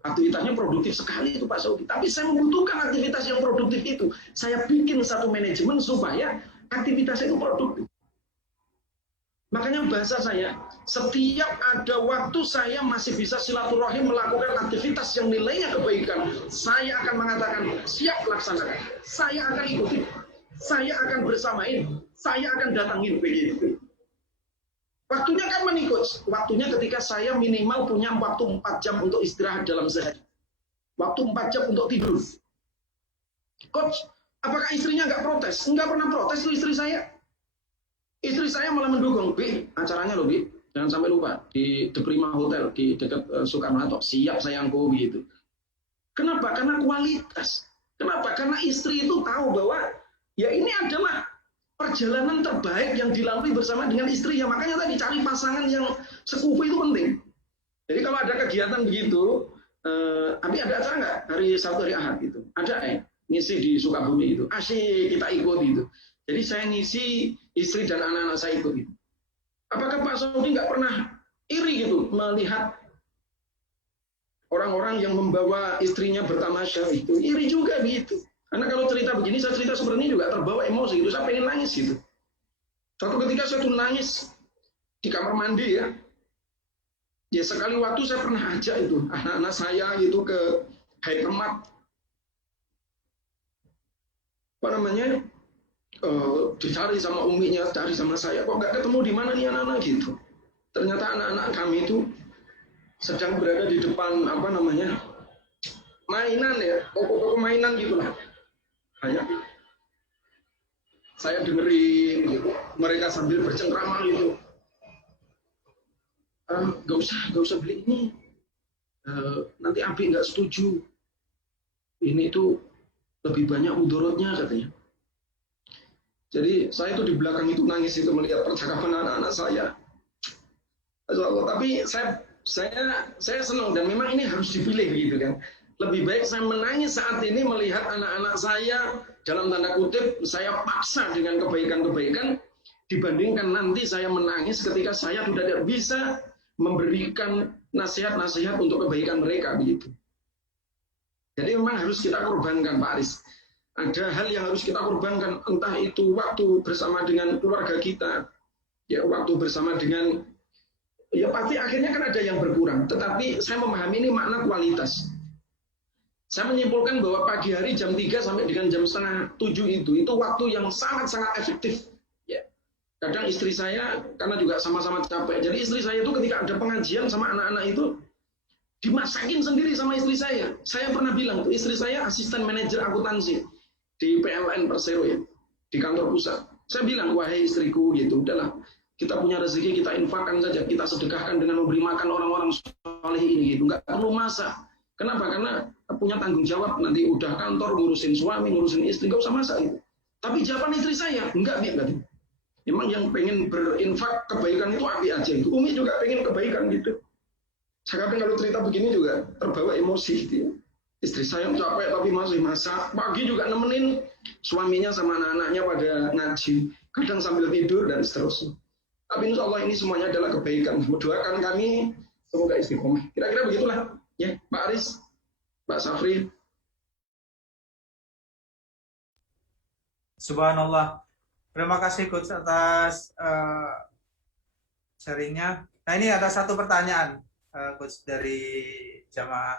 aktivitasnya produktif sekali itu Pak Saudi. Tapi saya membutuhkan aktivitas yang produktif itu. Saya bikin satu manajemen supaya aktivitas itu produktif. Makanya bahasa saya, setiap ada waktu saya masih bisa silaturahim melakukan aktivitas yang nilainya kebaikan, saya akan mengatakan, siap laksanakan. Saya akan ikuti. Saya akan bersamain. Saya akan datangin begitu. Waktunya kan mengikut. Waktunya ketika saya minimal punya waktu 4 jam untuk istirahat dalam sehari. Waktu 4 jam untuk tidur. Coach, apakah istrinya nggak protes? Nggak pernah protes tuh istri saya. Istri saya malah mendukung. Bi, acaranya loh Bi. Jangan sampai lupa. Di The Prima Hotel, di dekat Soekarno-Hatta. Siap sayangku begitu. Kenapa? Karena kualitas. Kenapa? Karena istri itu tahu bahwa ya ini adalah perjalanan terbaik yang dilalui bersama dengan istri. Ya makanya tadi cari pasangan yang sekufu itu penting. Jadi kalau ada kegiatan begitu, Abi ada acara nggak hari Sabtu hari Ahad gitu? Ada ngisi di Sukabumi itu. Asyik kita ikut gitu. Jadi saya ngisi, istri dan anak-anak saya ikut gitu. Apakah Pak Saudi nggak pernah iri gitu melihat orang-orang yang membawa istrinya bertamasya itu? Iri juga gitu. Karena kalau cerita begini, saya cerita seperti ini juga terbawa emosi gitu. Saya pengen nangis gitu. Suatu ketika saya tuh nangis di kamar mandi ya. Ya sekali waktu saya pernah ajak itu anak-anak saya gitu ke Haitemat, apa namanya, dicari sama uminya, cari sama saya, kok nggak ketemu di mana nih anak-anak gitu. Ternyata anak-anak kami itu sedang berada di depan apa namanya mainan ya, toko-toko mainan gitulah. Hanya saya dengerin gitu, mereka sambil bercengkrama gitu. Gak usah beli ini, nanti Abi nggak setuju, ini itu lebih banyak mudorotnya katanya. Jadi saya itu di belakang itu nangis itu melihat percakapan anak-anak saya. Tapi saya senang, dan memang ini harus dipilih gitu kan. Lebih baik saya menangis saat ini melihat anak-anak saya dalam tanda kutip saya paksa dengan kebaikan-kebaikan, dibandingkan nanti saya menangis ketika saya sudah tidak bisa memberikan nasihat-nasihat untuk kebaikan mereka begitu. Jadi memang harus kita korbankan, Pak Aris. Ada hal yang harus kita korbankan, entah itu waktu bersama dengan keluarga kita, ya waktu bersama dengan, ya pasti akhirnya kan ada yang berkurang. Tetapi saya memahami ini makna kualitas. Saya menyimpulkan bahwa pagi hari jam 3 sampai dengan jam 6:30 itu waktu yang sangat-sangat efektif. Kadang istri saya, karena juga sama-sama capek, jadi istri saya itu ketika ada pengajian sama anak-anak itu, dimasakin sendiri sama istri saya. Saya pernah bilang, istri saya asisten manajer akuntansi di PLN Persero ya, di kantor pusat. Saya bilang, wahai istriku gitu, udahlah, kita punya rezeki, kita infakkan saja, kita sedekahkan dengan memberi makan orang-orang soleh ini gitu, nggak perlu masak. Kenapa? Karena punya tanggung jawab, nanti udah kantor, ngurusin suami, ngurusin istri, nggak usah masak gitu. Tapi jawaban istri saya, enggak. Memang yang pengen berinfak kebaikan itu Abi aja itu. Umi juga pengen kebaikan gitu. Saya kadang kalau cerita begini juga terbawa emosi gitu ya. Istri saya capek tapi masih masak. Pagi juga nemenin suaminya sama anak-anaknya pada ngaji. Kadang sambil tidur dan seterusnya. Tapi insya Allah ini semuanya adalah kebaikan. Doakan kami semoga istiqomah. Kira-kira begitulah ya, Pak Aris, Pak Safri. Subhanallah. Terima kasih Coach atas sharingnya. Nah ini ada satu pertanyaan Coach dari jamaah.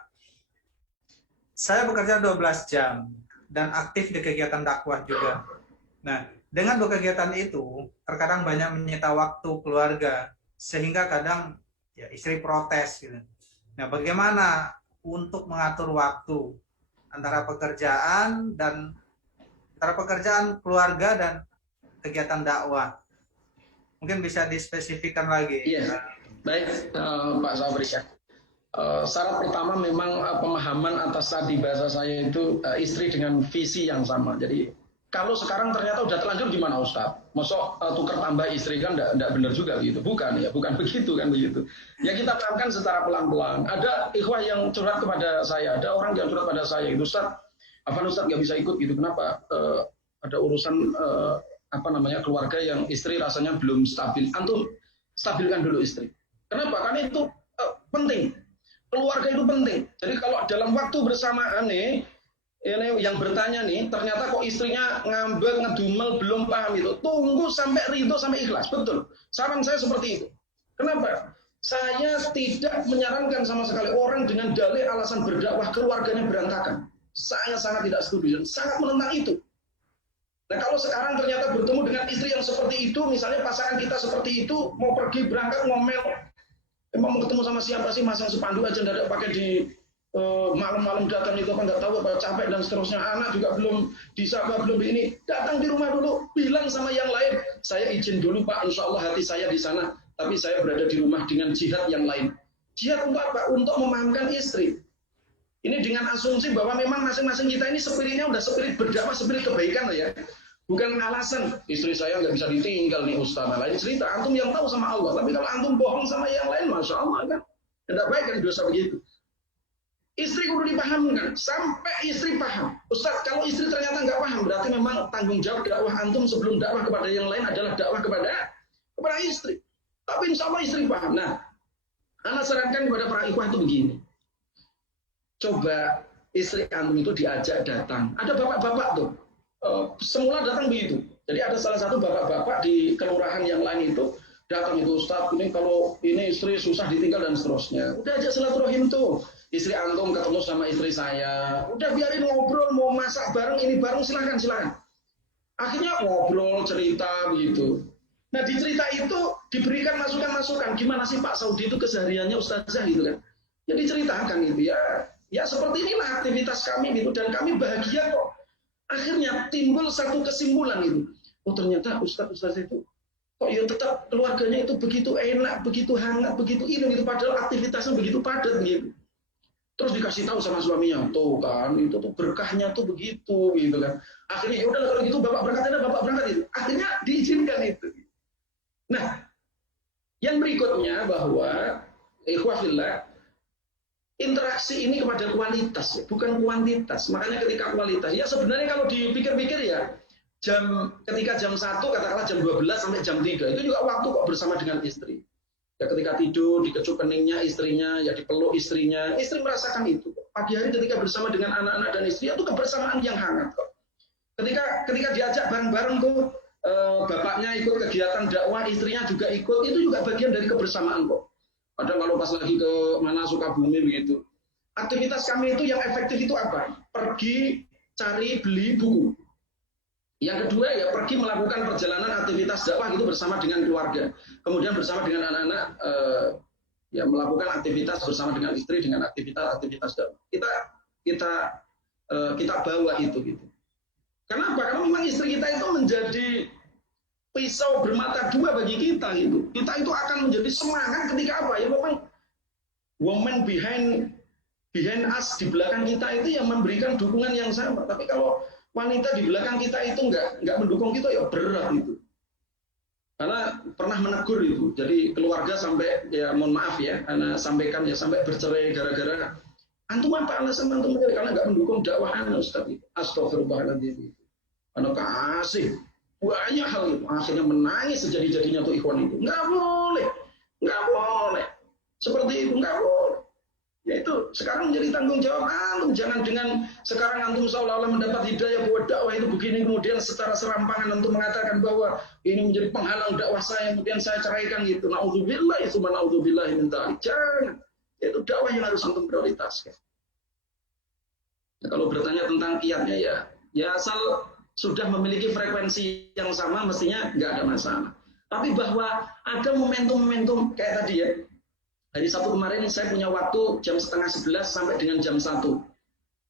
Saya bekerja 12 jam dan aktif di kegiatan dakwah juga. Nah dengan berkegiatan itu terkadang banyak menyita waktu keluarga sehingga kadang ya istri protes gitu. Nah bagaimana untuk mengatur waktu antara pekerjaan keluarga dan kegiatan dakwah? Mungkin bisa dispesifikkan lagi. Iya, baik Pak Sabri ya. Syarat pertama memang pemahaman atas tadi bahasa saya itu istri dengan visi yang sama. Jadi kalau sekarang ternyata udah terlanjur gimana Ustaz? Masuk tukar tambah istri kan enggak benar juga gitu. Bukan begitu kan begitu. Ya kita pelankan secara pelan-pelan. Ada ikhwah yang curhat kepada saya, ada orang yang curhat pada saya itu Ustaz, Ustaz nggak bisa ikut gitu. Kenapa? Ada urusan keluarga yang istri rasanya belum stabil. Antum stabilkan dulu istri. Kenapa? Karena itu penting. Keluarga itu penting. Jadi kalau dalam waktu bersamaan nih, ini yang bertanya nih, ternyata kok istrinya ngambek, ngedumel, belum paham itu. Tunggu sampai ridho, sampai ikhlas. Betul. Saran saya seperti itu. Kenapa? Saya tidak menyarankan sama sekali orang dengan dalih alasan berdakwah keluarganya berantakan. Saya sangat tidak setuju dan sangat menentang itu. Nah kalau sekarang ternyata bertemu dengan istri yang seperti itu, misalnya pasangan kita seperti itu, mau pergi berangkat ngomel, emang mau ketemu sama siapa sih, masang spanduk aja nggak ada pakai di malam-malam datang itu apa nggak tahu apa capek dan seterusnya, anak juga belum disapa, belum ini, datang di rumah dulu, bilang sama yang lain, saya izin dulu Pak, insya Allah hati saya di sana, tapi saya berada di rumah dengan jihad yang lain. Jihad untuk apa? Untuk memahamkan istri. Ini dengan asumsi bahwa memang masing-masing kita ini spiritnya udah spirit berdakwah, spirit kebaikan ya. Bukan alasan istri saya nggak bisa ditinggal nih Ustaz. Nah, lain cerita, antum yang tahu sama Allah. Tapi kalau antum bohong sama yang lain, masya Allah kan, tidak baik kan dosa begitu. Istri kudu dipahamkan sampai istri paham. Ustaz, kalau istri ternyata nggak paham, berarti memang tanggung jawab dakwah antum sebelum dakwah kepada yang lain adalah dakwah kepada istri. Tapi insya Allah istri paham. Nah, anak sarankan kepada para ikhwah itu begini. Coba istri antum itu diajak datang. Ada bapak-bapak tuh. Semula datang begitu. Jadi ada salah satu bapak-bapak di kelurahan yang lain itu datang itu Ustaz, ini kalau ini istri susah ditinggal dan seterusnya. Udah aja silaturahim tuh. Istri antum ketemu sama istri saya. Udah biarin ngobrol, mau masak bareng ini bareng silakan. Akhirnya ngobrol, cerita begitu. Nah di cerita itu diberikan masukan-masukan. Gimana sih Pak Saudi itu kesehariannya Ustazah gitu kan. Jadi ceritakan gitu ya. Ya seperti inilah aktivitas kami gitu. Dan kami bahagia kok. Akhirnya timbul satu kesimpulan gitu. Oh ternyata Ustaz itu kok ya tetap keluarganya itu begitu enak, begitu hangat, begitu ini gitu. Padahal aktivitasnya begitu padat gitu. Terus dikasih tahu sama suaminya, tuh kan itu tuh berkahnya tuh begitu gitu kan. Akhirnya ya udah kalau gitu bapak berangkat itu. Akhirnya diizinkan itu. Nah, yang berikutnya bahwa ikhwafillah interaksi ini kepada kualitas bukan kuantitas. Makanya ketika kualitas ya sebenarnya kalau dipikir-pikir ya ketika jam 1 katakanlah jam 12 sampai jam 3 itu juga waktu kok bersama dengan istri. Ya ketika tidur dikecup keningnya istrinya, ya dipeluk istrinya, istri merasakan itu. Pagi hari ketika bersama dengan anak-anak dan istri itu kebersamaan yang hangat kok. Ketika diajak bareng-bareng tuh bapaknya ikut kegiatan dakwah, istrinya juga ikut, itu juga bagian dari kebersamaan kok. Padahal kalau pas lagi ke mana Sukabumi begitu. Aktivitas kami itu yang efektif itu apa? Pergi cari beli buku. Yang kedua ya pergi melakukan perjalanan aktivitas dakwah itu bersama dengan keluarga. Kemudian bersama dengan anak-anak ya melakukan aktivitas bersama dengan istri dengan aktivitas dakwah. Kita bawa itu gitu. Kenapa? Karena memang istri kita itu menjadi pisau bermata dua bagi kita gitu. Kita itu akan menjadi semangat ketika apa? Ya memang woman behind us di belakang kita itu yang memberikan dukungan yang sama. Tapi kalau wanita di belakang kita itu nggak mendukung kita ya berat itu. Karena pernah menegur itu. Jadi keluarga sampai ya mohon maaf ya, karena sampaikan ya sampai bercerai gara-gara antum apa alasan antum karena nggak mendukung dakwah Ustaz itu. Astagfirullahaladzim. Karena kasih banyak hal itu. Akhirnya menangis sejadi-jadinya tuh ikhwan itu. Nggak boleh. Seperti itu nggak boleh. Yaitu sekarang menjadi tanggung jawab antum. Jangan dengan sekarang antum seolah-olah mendapat hidayah bahwa dakwah itu begini, kemudian secara serampangan antum mengatakan bahwa ini menjadi penghalang dakwah saya, kemudian saya ceraikan gitu. Na'udzubillah, itu na'udzubillah min dzalik. Jangan. Itu dakwah yang harus antum prioritaskan. Nah, kalau bertanya tentang kiatnya ya asal sudah memiliki frekuensi yang sama mestinya nggak ada masalah. Tapi bahwa ada momentum-momentum kayak tadi ya. Hari Sabtu kemarin saya punya waktu jam 10:30 sampai dengan jam 1.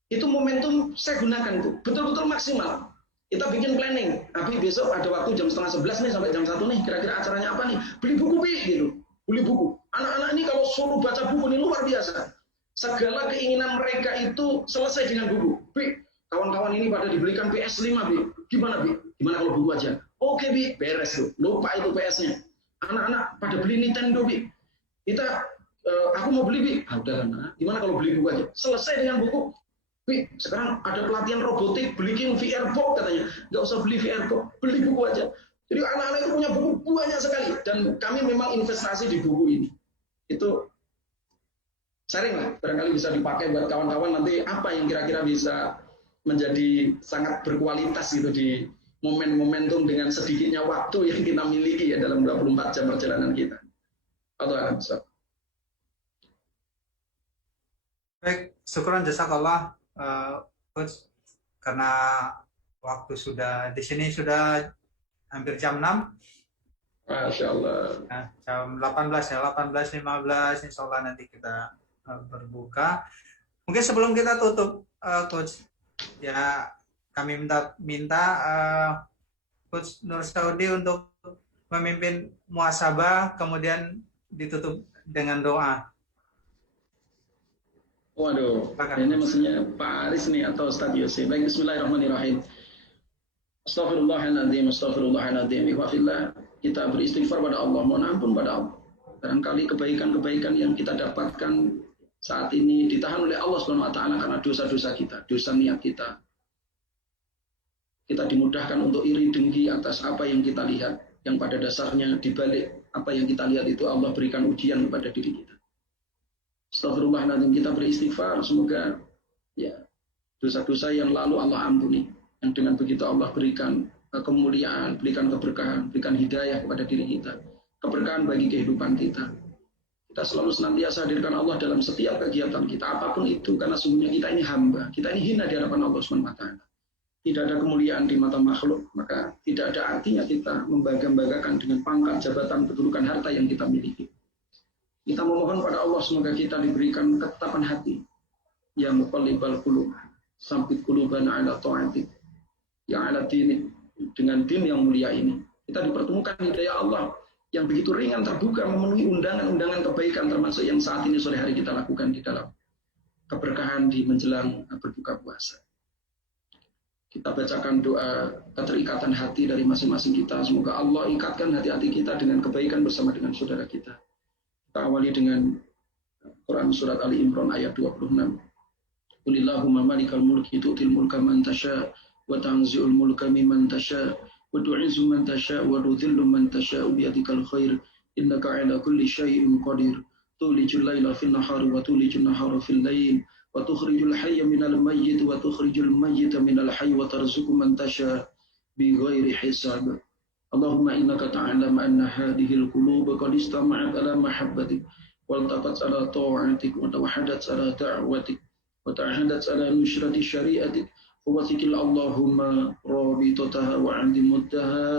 Itu momentum saya gunakan tuh, betul-betul maksimal. Kita bikin planning. Abi besok ada waktu jam 10:30 nih sampai jam 1 nih. Kira-kira acaranya apa nih? Beli buku gitu. Beli buku. Anak-anak ini kalau suruh baca buku ini luar biasa. Segala keinginan mereka itu selesai dengan buku. Bi, kawan-kawan ini pada dibelikan PS5 Bi. Gimana Bi? Gimana kalau buku aja? Oke Bi, beres tuh. Lupa itu PS-nya. Anak-anak pada beli Nintendo Bi. Aku mau beli Bi. Udahlah nah. Gimana kalau beli buku aja? Selesai dengan buku. Bi, sekarang ada pelatihan robotik, beliin VR box katanya. Nggak usah beli VR box, beli buku aja. Jadi anak-anak itu punya buku banyak sekali. Dan kami memang investasi di buku ini. Itu sharing lah. Barangkali bisa dipakai buat kawan-kawan nanti apa yang kira-kira bisa menjadi sangat berkualitas gitu di momentum dengan sedikitnya waktu yang kita miliki ya dalam 24 jam perjalanan kita. Atau bisa. Baik, syukuran jazakallah Coach, karena waktu sudah di sini sudah hampir jam 6. Masya Allah. Nah, jam 18 ya, 18.15 insya Allah nanti kita berbuka. Mungkin sebelum kita tutup Coach, ya kami minta Coach Nur Saudi untuk memimpin muhasabah kemudian ditutup dengan doa. Waduh, ini mestinya Pak Aris nih atau Ustaz Yosef. Baik, bismillahirrahmanirrahim. Astaghfirullahaladzim. Ikhwafillah, kita beristighfar pada Allah, mohon ampun pada Allah. Barangkali kebaikan-kebaikan yang kita dapatkan saat ini ditahan oleh Allah Subhanahu wa taala karena dosa-dosa kita, dosa niat kita. Kita dimudahkan untuk iri dengki atas apa yang kita lihat, yang pada dasarnya dibalik apa yang kita lihat itu Allah berikan ujian kepada diri kita. Astagfirullahaladzim, kita beristighfar, semoga ya dosa-dosa yang lalu Allah ampuni, yang dengan begitu Allah berikan kemuliaan, berikan keberkahan, berikan hidayah kepada diri kita. keberkahan bagi kehidupan kita. Kita selalu senantiasa hadirkan Allah dalam setiap kegiatan kita, apapun itu, karena sungguhnya kita ini hamba, kita ini hina di hadapan Allah SWT. Tidak ada kemuliaan di mata makhluk, maka tidak ada artinya kita membangga-banggakan dengan pangkat, jabatan, kedudukan, harta yang kita miliki. Kita memohon pada Allah semoga kita diberikan ketetapan hati, ya muqallibal qulub, sambit qulubana ala ta'atik, ya ala dini, dengan din yang mulia ini. Kita dipertemukan hidayah Allah yang begitu ringan terbuka memenuhi undangan-undangan kebaikan termasuk yang saat ini sore hari kita lakukan di dalam keberkahan di menjelang berbuka puasa. Kita bacakan doa keterikatan hati dari masing-masing kita. Semoga Allah ikatkan hati-hati kita dengan kebaikan bersama dengan saudara kita. Kita awali dengan Quran surat Ali Imran ayat 26. Qulillahumma malikal mulki tu'til mulka man tasha wa tanzi'ul mulka mimman tasha wa tu'izzu man tasha wa tudhillu man tasha biyadikal khair innaka 'ala kulli syai'in qadir tulijul laila fil nahari wa tulijun nahara fil lail wa tukhrijul hayya minal mayyit wa tukhrijul mayyita minal hayy wa tarzuqu man tasha bighairi hisab. Allahumma innaka ta'lam anna hadhihi al-qulub qad istama'at ala mahabbatik wa taqat ala ta'atik wa tawahadat ala da'watik wa ta'ahadat ala nusrati syari'atik. ووثق اللهم رابطتها وعند مدها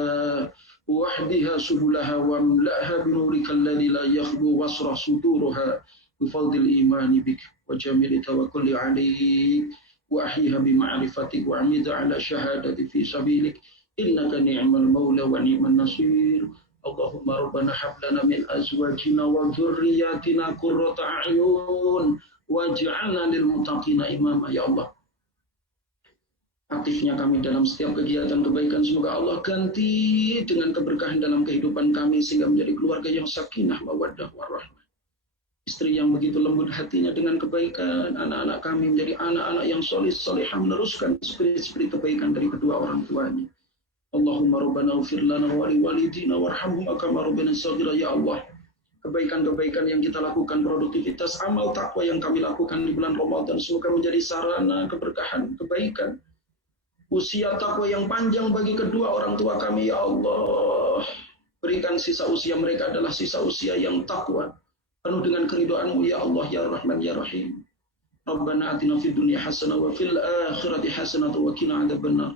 واحدها سبلها واملأها بنورك الذي لا يخبو وصر صدورها بفضل الإيمان بك وجميل التوكل عليك وأحيها بمعرفتك وعمد على شهادة في سبيلك إنك نعم المولى ونعم النصير. اللهم ربنا هب لنا من أزواجنا وذرياتنا قرة أعين واجعلنا للمتقين إماما. Ya Allah, aktifnya kami dalam setiap kegiatan kebaikan, semoga Allah ganti dengan keberkahan dalam kehidupan kami sehingga menjadi keluarga yang sakinah, mawaddah, warahmah. Istri yang begitu lembut hatinya dengan kebaikan, anak-anak kami menjadi anak-anak yang soleh solehah meneruskan spirit-spirit kebaikan dari kedua orang tuanya. Allahumma rabbana ighfir lana wa liwalidina warhamhum kama rabbana shaghira. Ya Allah, kebaikan-kebaikan yang kita lakukan, produktivitas amal takwa yang kami lakukan di bulan Ramadan, semoga menjadi sarana keberkahan, kebaikan, usia takwa yang panjang bagi kedua orang tua kami. Ya Allah, berikan sisa usia mereka adalah sisa usia yang takwa, penuh dengan keridhaan-Mu ya Allah ya Rahman ya Rahim. Rabbana atina fid dunya hasanah wa fil akhirati hasanah wa qina adzabannar.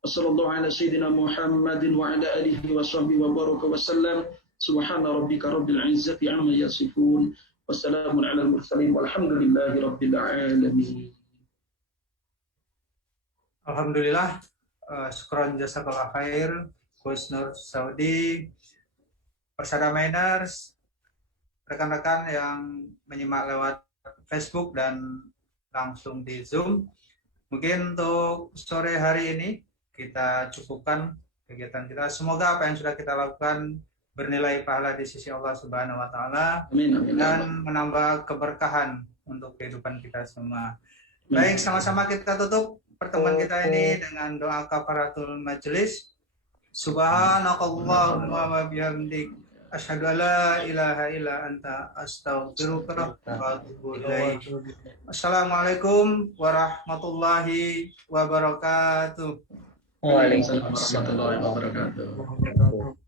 Wassallallahu ala sayyidina Muhammadin wa ala alihi wa sahbihi wa baraka wa sallam. Subhana rabbika rabbil izzati amma yasifun. Wassalamun ala al-mursalin walhamdulillahi rabbil alamin. Alhamdulillah, syukran jazakallah khair, Gus Nur Saudi, Persada Mainers, rekan-rekan yang menyimak lewat Facebook dan langsung di Zoom. Mungkin untuk sore hari ini kita cukupkan kegiatan kita. Semoga apa yang sudah kita lakukan bernilai pahala di sisi Allah Subhanahu wa taala dan menambah keberkahan untuk kehidupan kita semua. Baik, sama-sama kita tutup pertemuan kita ini dengan doa kafaratul majelis. Subhanakallahumma wa bihamdik asyhadu an la ilaha illa anta astaghfiruka wa atubu ilaik. Assalamualaikum warahmatullahi wabarakatuh. Waalaikumsalam warahmatullahi wabarakatuh.